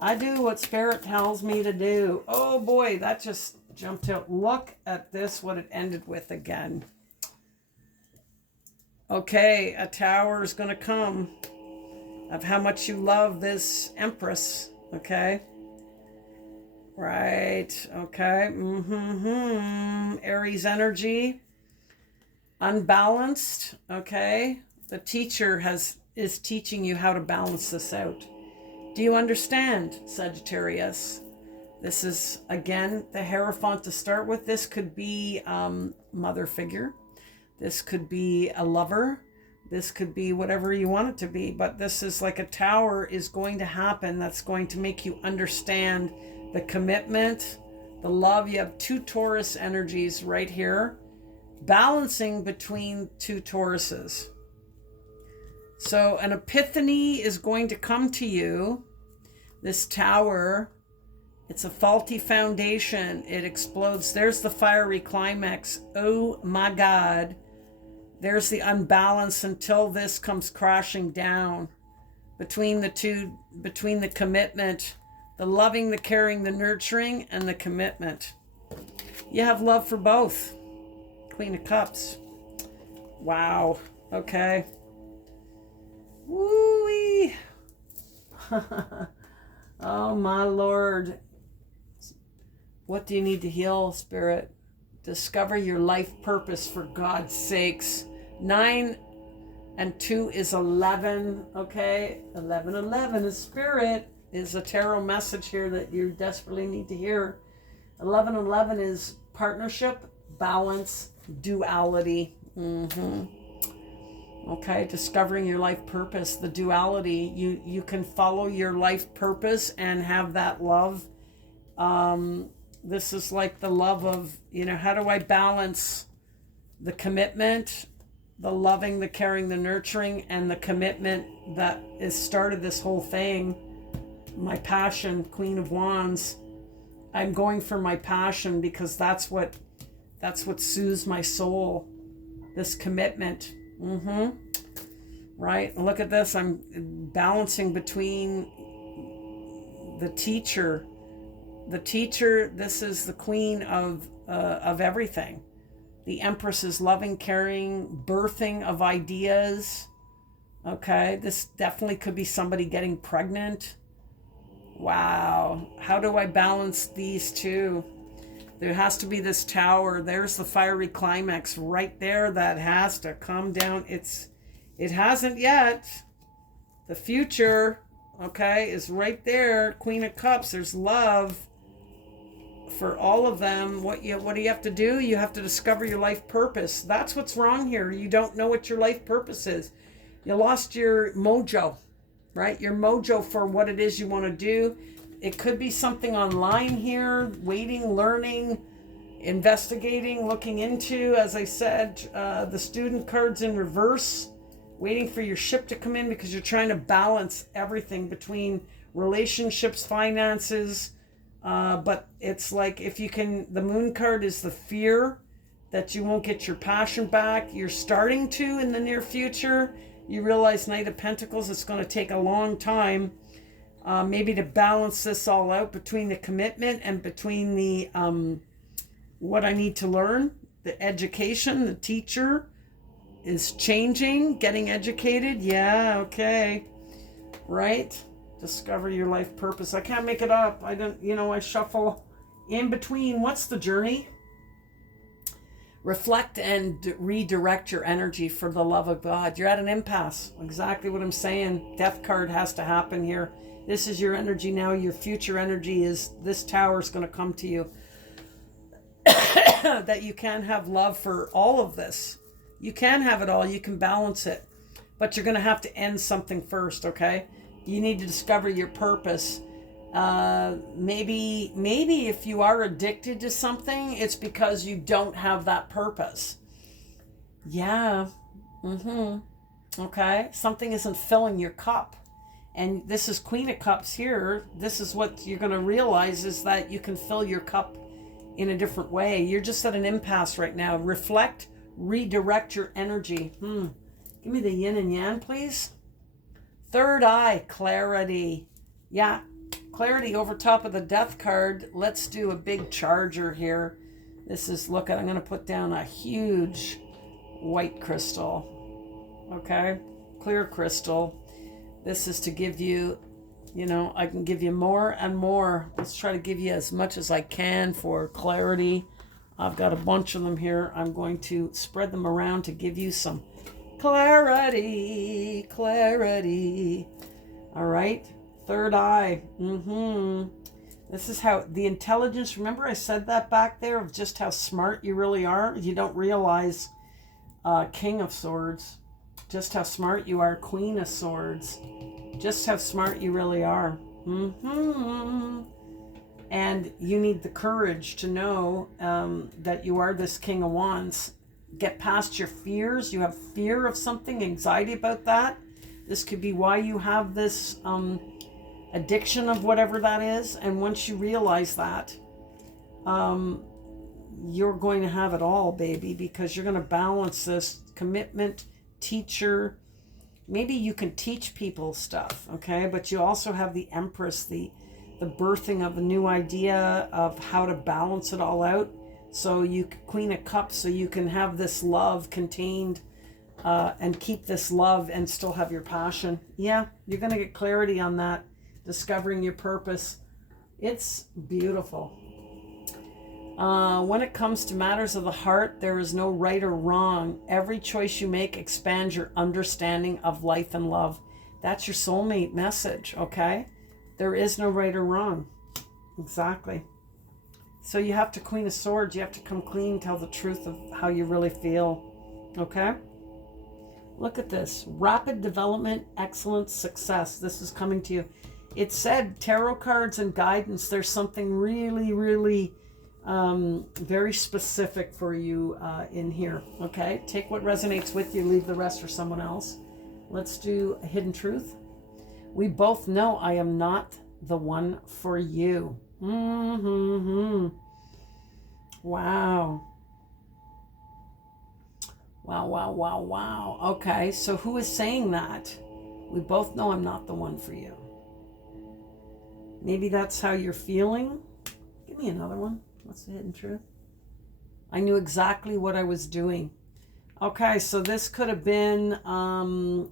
I do what Spirit tells me to do. Oh boy, that just jumped out. Look at this, what it ended with again. Okay, a tower is going to come of how much you love this Empress, okay? Right, okay. Aries energy, unbalanced, okay? The teacher is teaching you how to balance this out. Do you understand, Sagittarius? This is, again, the Hierophant to start with. This could be mother figure. This could be a lover. This could be whatever you want it to be. But this is like a tower is going to happen that's going to make you understand the commitment, the love. You have 2 Taurus energies right here, balancing between 2 Tauruses. So an epiphany is going to come to you. This tower, it's a faulty foundation. It explodes. There's the fiery climax. Oh my God. There's the unbalance until this comes crashing down between the 2, between the commitment, the loving, the caring, the nurturing, and the commitment. You have love for both. Queen of Cups. Wow. Okay. Woo-wee. Oh my Lord. What do you need to heal, Spirit? Discover your life purpose, for God's sakes. 9 and 2 is 11. Okay. 11 is Spirit. Is a tarot message here that you desperately need to hear. 11 is partnership, balance, duality. Okay, discovering your life purpose, the duality. You can follow your life purpose and have that love. This is like the love of, how do I balance the commitment, the loving, the caring, the nurturing, and the commitment that has started this whole thing. My passion, Queen of Wands. I'm going for my passion because that's what soothes my soul. This commitment. Right? Look at this. I'm balancing between the teacher. The teacher, this is the queen of everything. The Empress is loving, caring, birthing of ideas. Okay? This definitely could be somebody getting pregnant. Wow. How do I balance these two? There has to be this tower. There's the fiery climax right there that has to come down. It hasn't yet. The future, okay, is right there. Queen of Cups. There's love for all of them. What do you have to do? You have to discover your life purpose. That's what's wrong here. You don't know what your life purpose is. You lost your mojo, right? Your mojo for what it is you want to do. It could be something online here, waiting, learning, investigating, looking into. As I said, the student card's in reverse, waiting for your ship to come in because you're trying to balance everything between relationships, finances. But it's like if you can, the moon card is the fear that you won't get your passion back. You're starting to in the near future. You realize Knight of Pentacles, it's going to take a long time. Maybe to balance this all out between the commitment and between the what I need to learn, the education, the teacher is changing, getting educated. Yeah, okay. Right? Discover your life purpose. I can't make it up. I don't, I shuffle in between. What's the journey? Reflect and redirect your energy for the love of God. You're at an impasse. Exactly what I'm saying. Death card has to happen here. This is your energy now. Your future energy is this tower is going to come to you. That you can have love for all of this. You can have it all. You can balance it. But you're going to have to end something first, okay? You need to discover your purpose. Maybe if you are addicted to something, it's because you don't have that purpose. Yeah. Okay. Something isn't filling your cup. And this is Queen of Cups here. This is what you're going to realize is that you can fill your cup in a different way. You're just at an impasse right now. Reflect, redirect your energy. Give me the yin and yang, please. Third eye, clarity. Yeah, clarity over top of the death card. Let's do a big charger here. This is, look, I'm going to put down a huge white crystal. Okay, clear crystal. This is to give you, I can give you more and more. Let's try to give you as much as I can for clarity. I've got a bunch of them here. I'm going to spread them around to give you some clarity. All right. Third eye. This is how the intelligence, remember I said that back there of just how smart you really are? You don't realize King of Swords, just how smart you are. Queen of Swords, just how smart you really are. And you need the courage to know that you are this King of Wands. Get past your fears. You have fear of something, anxiety about that. This could be why you have this addiction of whatever that is. And once you realize that, you're going to have it all, baby, because you're going to balance this commitment, teacher. Maybe you can teach people stuff, okay? But you also have the Empress, the birthing of a new idea of how to balance it all out. So you, Queen of Cups, so you can have this love contained and keep this love and still have your passion. Yeah, you're going to get clarity on that. Discovering your purpose. It's beautiful. When it comes to matters of the heart, there is no right or wrong. Every choice you make expands your understanding of life and love. That's your soulmate message, okay? There is no right or wrong. Exactly. So you have to, Queen of Swords, you have to come clean, tell the truth of how you really feel, okay? Look at this. Rapid development, excellence, success. This is coming to you. It said tarot cards and guidance. There's something really, really very specific for you in here, okay? Take what resonates with you, leave the rest for someone else. Let's do a hidden truth. We both know I am not the one for you. Wow. Wow. Okay, so who is saying that? We both know I'm not the one for you. Maybe that's how you're feeling. Give me another one. What's the hidden truth? I knew exactly what I was doing. Okay, so this could have been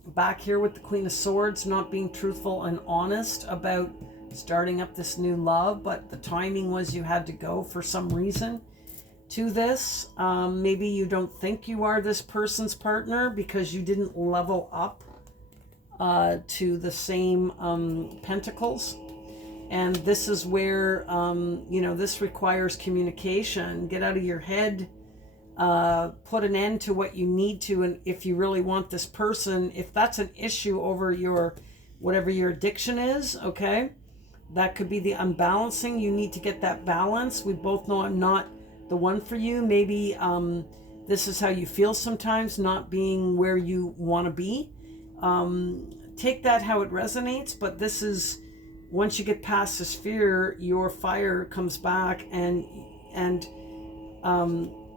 back here with the Queen of Swords, not being truthful and honest about starting up this new love, but the timing was you had to go for some reason to this. Maybe you don't think you are this person's partner because you didn't level up to the same pentacles. And this is where, this requires communication. Get out of your head, put an end to what you need to. And if you really want this person, if that's an issue over whatever your addiction is, okay, that could be the unbalancing. You need to get that balance. We both know I'm not the one for you. Maybe this is how you feel sometimes, not being where you want to be. Take that how it resonates, but this is, once you get past this fear, your fire comes back, and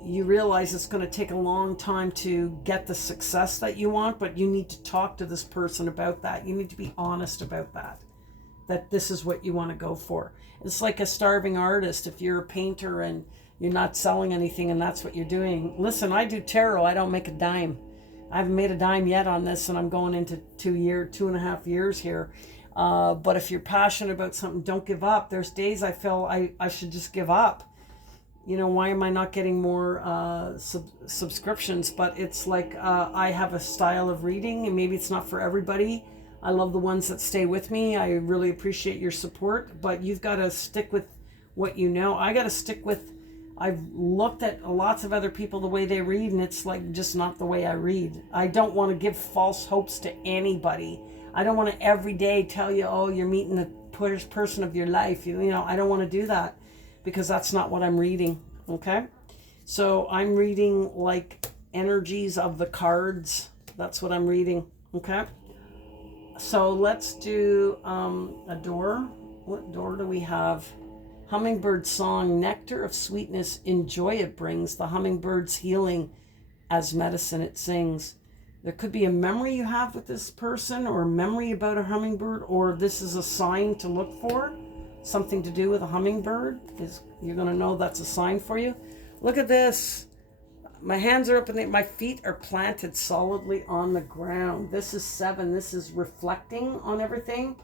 you realize it's going to take a long time to get the success that you want, but you need to talk to this person about that. You need to be honest about that this is what you want to go for. It's like a starving artist. If you're a painter and you're not selling anything and that's what you're doing. Listen, I do tarot. I don't make a dime. I haven't made a dime yet on this, and I'm going into 2.5 years here. But if you're passionate about something, don't give up. There's days I feel I should just give up. Why am I not getting more subscriptions? But it's like I have a style of reading, and maybe it's not for everybody. I love the ones that stay with me. I really appreciate your support, but you've got to stick with what you know. I got to stick with, I've looked at lots of other people, the way they read, and it's like just not the way I read. I don't want to give false hopes to anybody. I don't want to every day tell you, oh, you're meeting the person of your life. I don't want to do that, because that's not what I'm reading, okay? So I'm reading like energies of the cards. That's what I'm reading, okay? So let's do a door. What door do we have? Hummingbird song, nectar of sweetness, in joy it brings. The hummingbird's healing as medicine it sings. There could be a memory you have with this person, or a memory about a hummingbird, or this is a sign to look for. Something to do with a hummingbird. You're going to know that's a sign for you. Look at this. My hands are up in the, my feet are planted solidly on the ground. This is 7. This is reflecting on everything.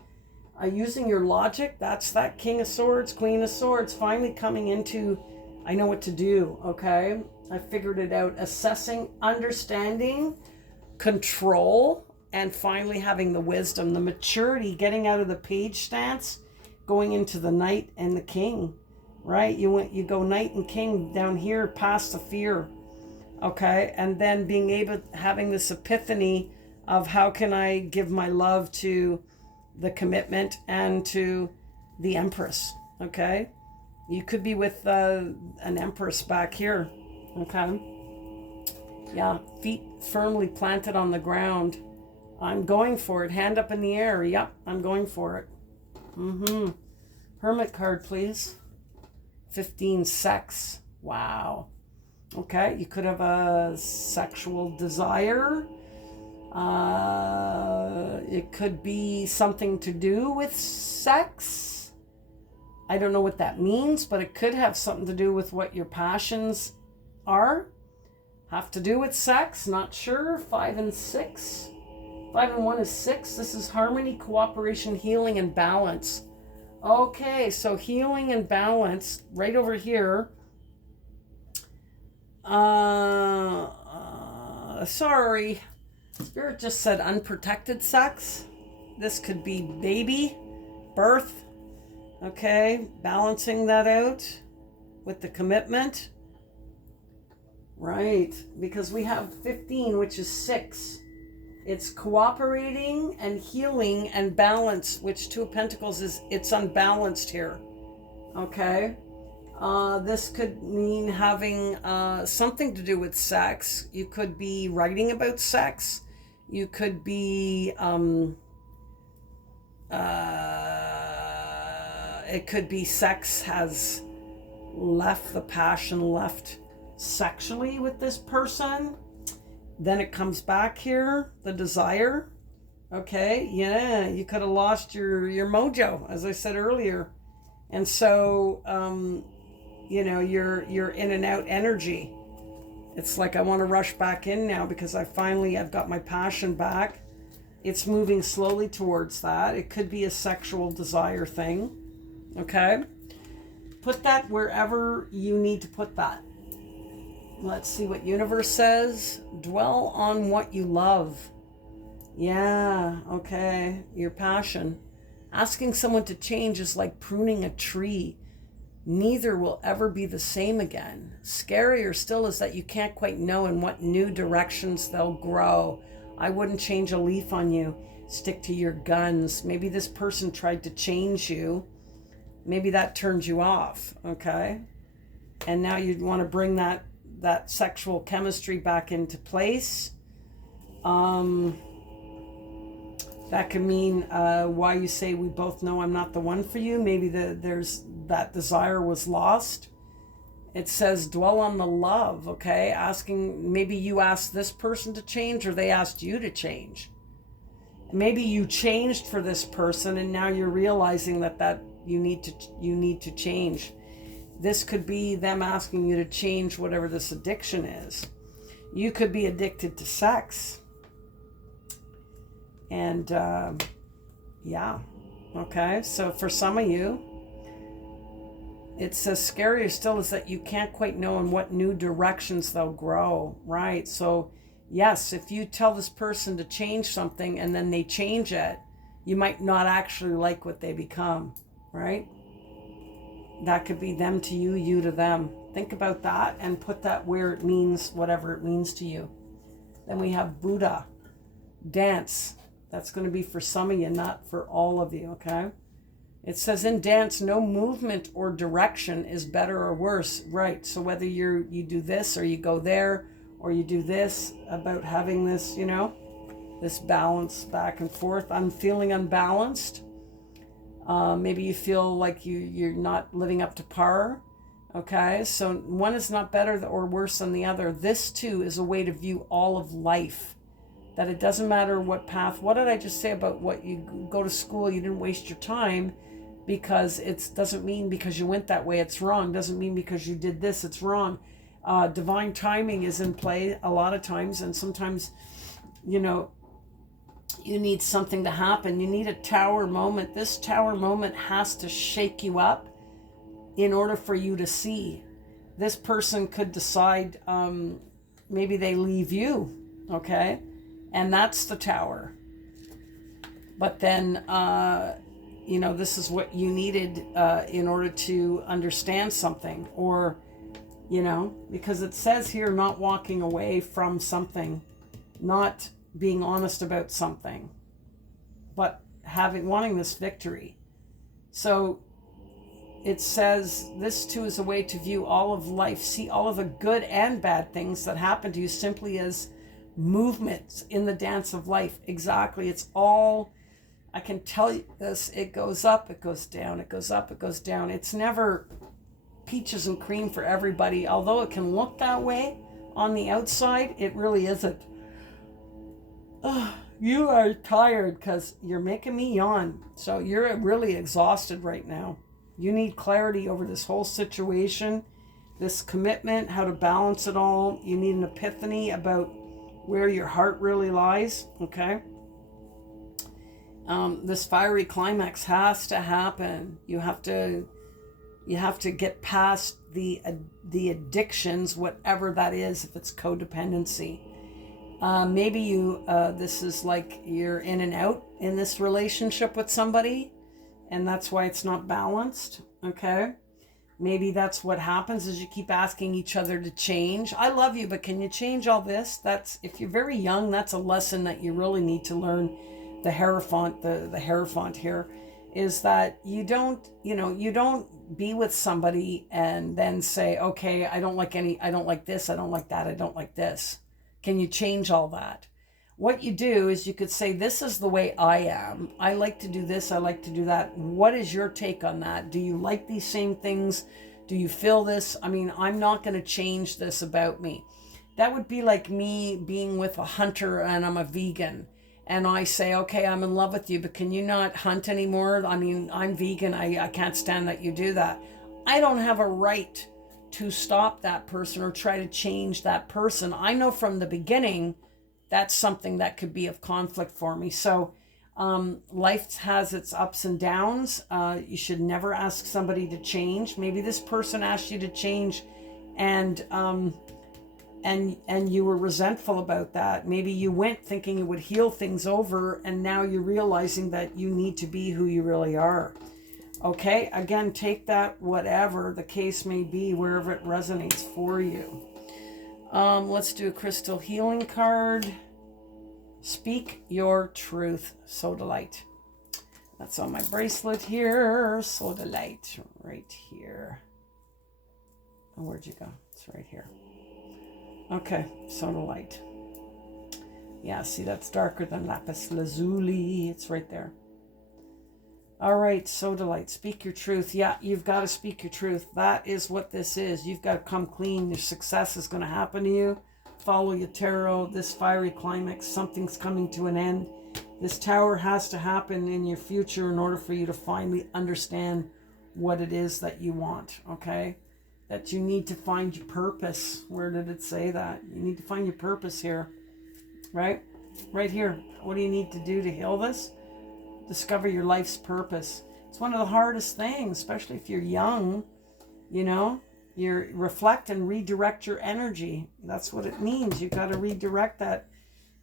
Using your logic, that's that King of Swords, Queen of Swords, finally coming into, I know what to do, okay? I figured it out. Assessing, understanding, control, and finally having the wisdom, the maturity, getting out of the page stance, going into the Knight and the King, right? You go Knight and King down here past the fear, okay? And then having this epiphany of how can I give my love to the commitment and to the Empress, okay? You could be with an Empress back here, okay? Yeah, feet firmly planted on the ground. I'm going for it. Hand up in the air. Yep, I'm going for it. Hermit card, please. 15, sex. Wow. Okay, you could have a sexual desire. It could be something to do with sex. I don't know what that means, but it could have something to do with what your passions are. Have to do with sex, not sure. 5 and 6. 5 and 1 is 6. This is harmony, cooperation, healing, and balance. Okay, so healing and balance right over here. Sorry. Spirit just said unprotected sex. This could be baby, birth. Okay, balancing that out with the commitment. Right, because we have 15, which is 6. It's cooperating and healing and balance, which 2 of Pentacles is, it's unbalanced here. Okay. This could mean having something to do with sex. You could be writing about sex. You could be, it could be sex has left the passion, left sexually with this person. Then it comes back here, the desire. Okay, yeah, you could have lost your mojo, as I said earlier. And so, you're in and out energy. It's like I want to rush back in now because I've got my passion back. It's moving slowly towards that. It could be a sexual desire thing. Okay? Put that wherever you need to put that. Let's see what universe says. Dwell on what you love. Yeah, okay. Your passion. Asking someone to change is like pruning a tree. Neither will ever be the same again. Scarier still is that you can't quite know in what new directions they'll grow. I wouldn't change a leaf on you. Stick to your guns. Maybe this person tried to change you. Maybe that turned you off, okay? And now you'd want to bring that sexual chemistry back into place. That could mean why you say we both know I'm not the one for you. Maybe there's that desire was lost. It says dwell on the love, okay? Asking, maybe you asked this person to change or they asked you to change. Maybe you changed for this person and now you're realizing that you need to change. This could be them asking you to change whatever this addiction is. You could be addicted to sex. And yeah, okay. So for some of you, it says scarier still is that you can't quite know in what new directions they'll grow, right? So yes, if you tell this person to change something and then they change it, you might not actually like what they become, right? That could be them to you, you to them. Think about that and put that where it means, whatever it means to you. Then we have Buddha, dance. That's going to be for some of you, not for all of you, okay? It says in dance, no movement or direction is better or worse, right? So whether you do this or you go there or you do this, about having this, this balance back and forth. I'm feeling unbalanced. Maybe you feel like you're not living up to par, okay? So one is not better or worse than the other. This too is a way to view all of life. That it doesn't matter what path. What did I just say about what you go to school, you didn't waste your time, because it doesn't mean because you went that way it's wrong. Doesn't mean because you did this it's wrong. Divine timing is in play a lot of times, and sometimes, you need something to happen. You need a tower moment. This tower moment has to shake you up in order for you to see. This person could decide, maybe they leave you, okay? And that's the tower. But then, this is what you needed in order to understand something. Or, because it says here, not walking away from something, not being honest about something, but wanting this victory. So it says this too is a way to view all of life. See all of the good and bad things that happen to you simply as movements in the dance of life. Exactly. It's all, I can tell you this, it goes up, it goes down, it goes up, it goes down. It's never peaches and cream for everybody. Although it can look that way on the outside, it really isn't. You are tired because you're making me yawn. So you're really exhausted right now. You need clarity over this whole situation, this commitment, how to balance it all. You need an epiphany about where your heart really lies, okay? This fiery climax has to happen. You have to get past the addictions, whatever that is, if it's codependency. Maybe this is like you're in and out in this relationship with somebody, and that's why it's not balanced, okay? Maybe that's what happens is you keep asking each other to change. I love you, but can you change all this? That's, if you're very young, that's a lesson that you really need to learn. The Hierophant, the Hierophant here is that you don't be with somebody and then say, okay, I don't like this, I don't like that, I don't like this. Can you change all that? What you do is you could say, this is the way I am. I like to do this. I like to do that. What is your take on that? Do you like these same things? Do you feel this? I mean, I'm not going to change this about me. That would be like me being with a hunter and I'm a vegan. And I say, okay, I'm in love with you, but can you not hunt anymore? I mean, I'm vegan. I can't stand that you do that. I don't have a right to stop that person or try to change that person. I know from the beginning that's something that could be of conflict for me. So life has its ups and downs. You should never ask somebody to change. Maybe this person asked you to change, and you were resentful about that. Maybe you went thinking it would heal things over, and now you're realizing that you need to be who you really are. Okay, again, take that, whatever the case may be, wherever it resonates for you. Let's do a crystal healing card. Speak your truth, Soda Light. That's on my bracelet here. Soda Light, right here. Oh, where'd you go? It's right here. Okay, Soda Light. Yeah, see, that's darker than lapis lazuli. It's right there. All right, Soda Light, speak your truth. Yeah, you've got to speak your truth. That is what this is. You've got to come clean. Your success is going to happen to you. Follow your tarot. This fiery climax, something's coming to an end. This tower has to happen in your future in order for you to finally understand what it is that you want, okay? That you need to find your purpose. Where did it say that? You need to find your purpose here, right? Right here. What do you need to do to heal this? Discover your life's purpose. It's one of the hardest things, especially if you're young, you know. You reflect and redirect your energy. That's what it means. You've got to redirect that.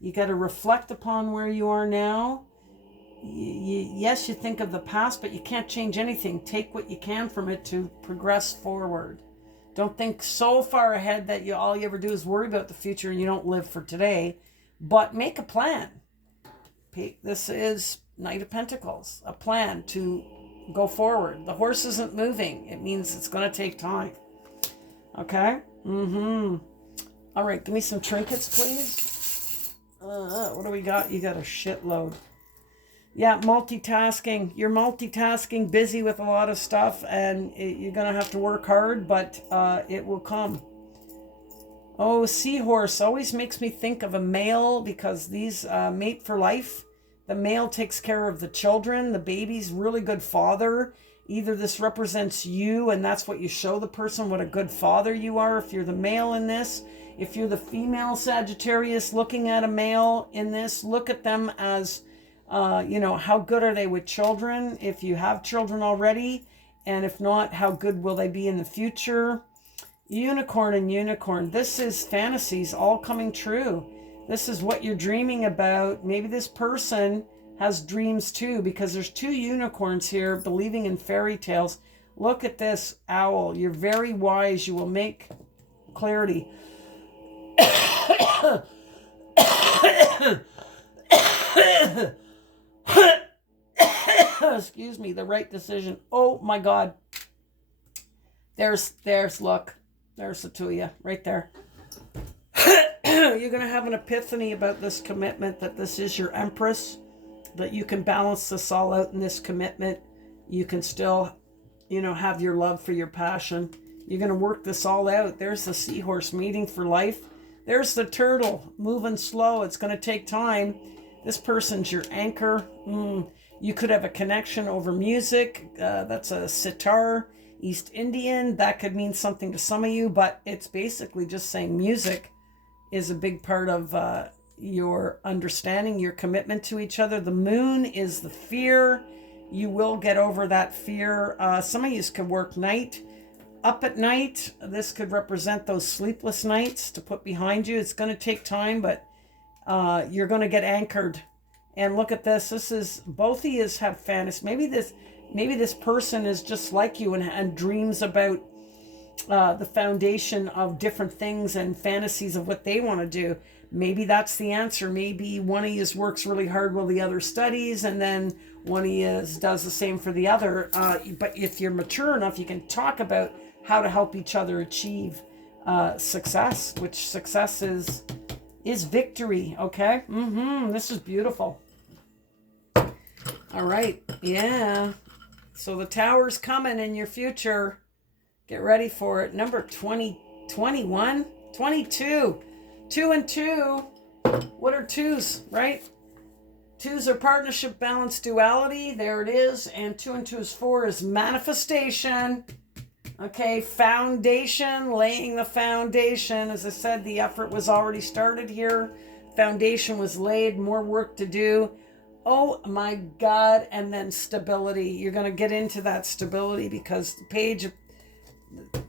You got to reflect upon where you are now. Yes, you think of the past, but you can't change anything. Take what you can from it to progress forward. Don't think so far ahead that all you ever do is worry about the future and you don't live for today. But make a plan. This is Knight of Pentacles, a plan to go forward. The horse isn't moving. It means it's going to take time. Okay? All right, give me some trinkets, please. What do we got? You got a shitload. Yeah, multitasking. You're multitasking, busy with a lot of stuff, and you're going to have to work hard, but it will come. Oh, seahorse always makes me think of a male, because these mate for life. The male takes care of the children. The baby's really good father. Either this represents you and that's what you show the person, what a good father you are if you're the male in this. If you're the female Sagittarius looking at a male in this, look at them as, how good are they with children? If you have children already, and if not, how good will they be in the future? Unicorn and unicorn. This is fantasies all coming true. This is what you're dreaming about. Maybe this person has dreams too, because there's two unicorns here believing in fairy tales. Look at this owl. You're very wise. You will make clarity. Excuse me, the right decision. Oh my God. Look. There's the two of you right there. You're going to have an epiphany about this commitment, that this is your Empress, that you can balance this all out in this commitment. You can still, have your love for your passion. You're going to work this all out. There's the seahorse meeting for life. There's the turtle moving slow. It's going to take time. This person's your anchor. You could have a connection over music. That's a sitar, East Indian. That could mean something to some of you, but it's basically just saying music is a big part of your understanding, your commitment to each other. The moon is the fear. You will get over that fear. Some of you could work up at night. This could represent those sleepless nights to put behind you. It's going to take time, but you're going to get anchored. And look at this. This is, both of you have fantasy. Maybe this person is just like you and dreams about the foundation of different things and fantasies of what they want to do. Maybe that's the answer. Maybe one of you works really hard while the other studies, and then one of you does the same for the other. But if you're mature enough, you can talk about how to help each other achieve success, which success is victory. Okay. This is beautiful. All right. Yeah. So the tower's coming in your future. Get ready for it. Number 20, 21, 22. 2 and 2. What are twos, right? Twos are partnership, balance, duality. There it is. And 2 and 2 is 4 is manifestation. Okay, foundation, laying the foundation. As I said, the effort was already started here. foundation was laid, more work to do. Oh my God. And then stability. You're going to get into that stability because the page,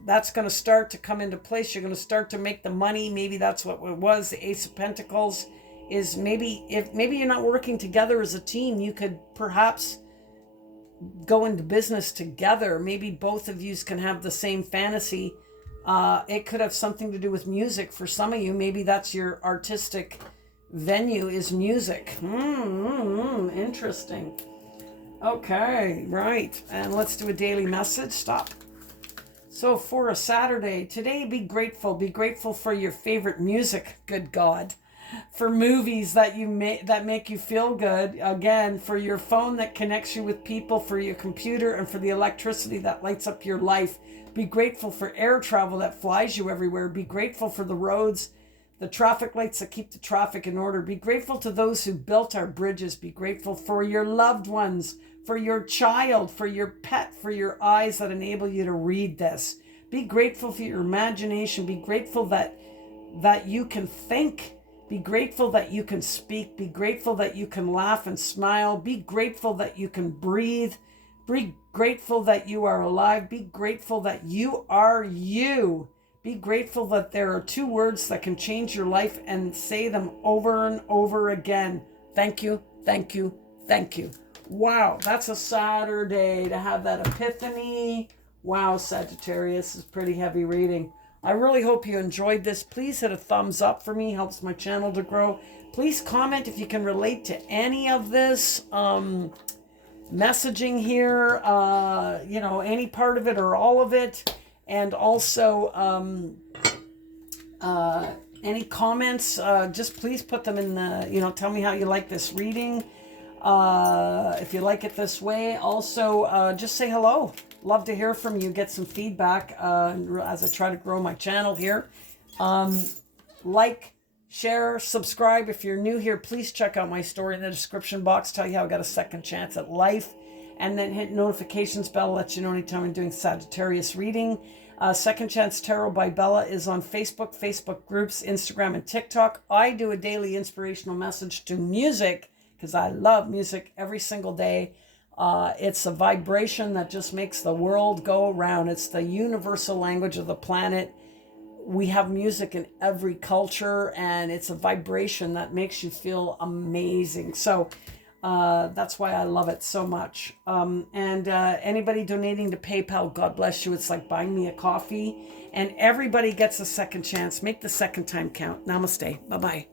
that's going to start to come into place. You're going to start to make the money. Maybe that's what it was. The Ace of Pentacles is maybe you're not working together as a team, you could perhaps go into business together. Maybe both of you can have the same fantasy. It could have something to do with music for some of you. Maybe that's your artistic venue is music. Interesting. Okay, right. And let's do a daily message. Stop. So for a Saturday, today, be grateful. Be grateful for your favorite music. Good God. For movies that that make you feel good. Again, for your phone that connects you with people, for your computer, and for the electricity that lights up your life. Be grateful for air travel that flies you everywhere. Be grateful for the roads, the traffic lights that keep the traffic in order. Be grateful to those who built our bridges. Be grateful for your loved ones, for your child, for your pet, for your eyes that enable you to read this. Be grateful for your imagination. Be grateful that you can think. Be grateful that you can speak. Be grateful that you can laugh and smile. Be grateful that you can breathe. Be grateful that you are alive. Be grateful that you are you. Be grateful that there are 2 words that can change your life, and say them over and over again. Thank you, thank you, thank you. Wow, that's a Saturday to have that epiphany. Wow, Sagittarius is pretty heavy reading. I really hope you enjoyed this. Please hit a thumbs up for me. Helps my channel to grow. Please comment if you can relate to any of this messaging here, any part of it or all of it. And also any comments, just please put them in the, tell me how you like this reading. If you like it this way. Also, just say hello. Love to hear from you, get some feedback as I try to grow my channel here. Like, share, subscribe. If you're new here, please check out my story in the description box. Tell you how I got a second chance at life. And then hit notifications bell, let you know anytime I'm doing Sagittarius reading. Second Chance Tarot by Bella is on Facebook groups, Instagram, and TikTok. I do a daily inspirational message to music because I love music every single day. It's a vibration that just makes the world go around. It's the universal language of the planet. We have music in every culture, and it's a vibration that makes you feel amazing. So that's why I love it so much. Anybody donating to PayPal, God bless you. It's like buying me a coffee. And everybody gets a second chance. Make the second time count. Namaste. Bye-bye.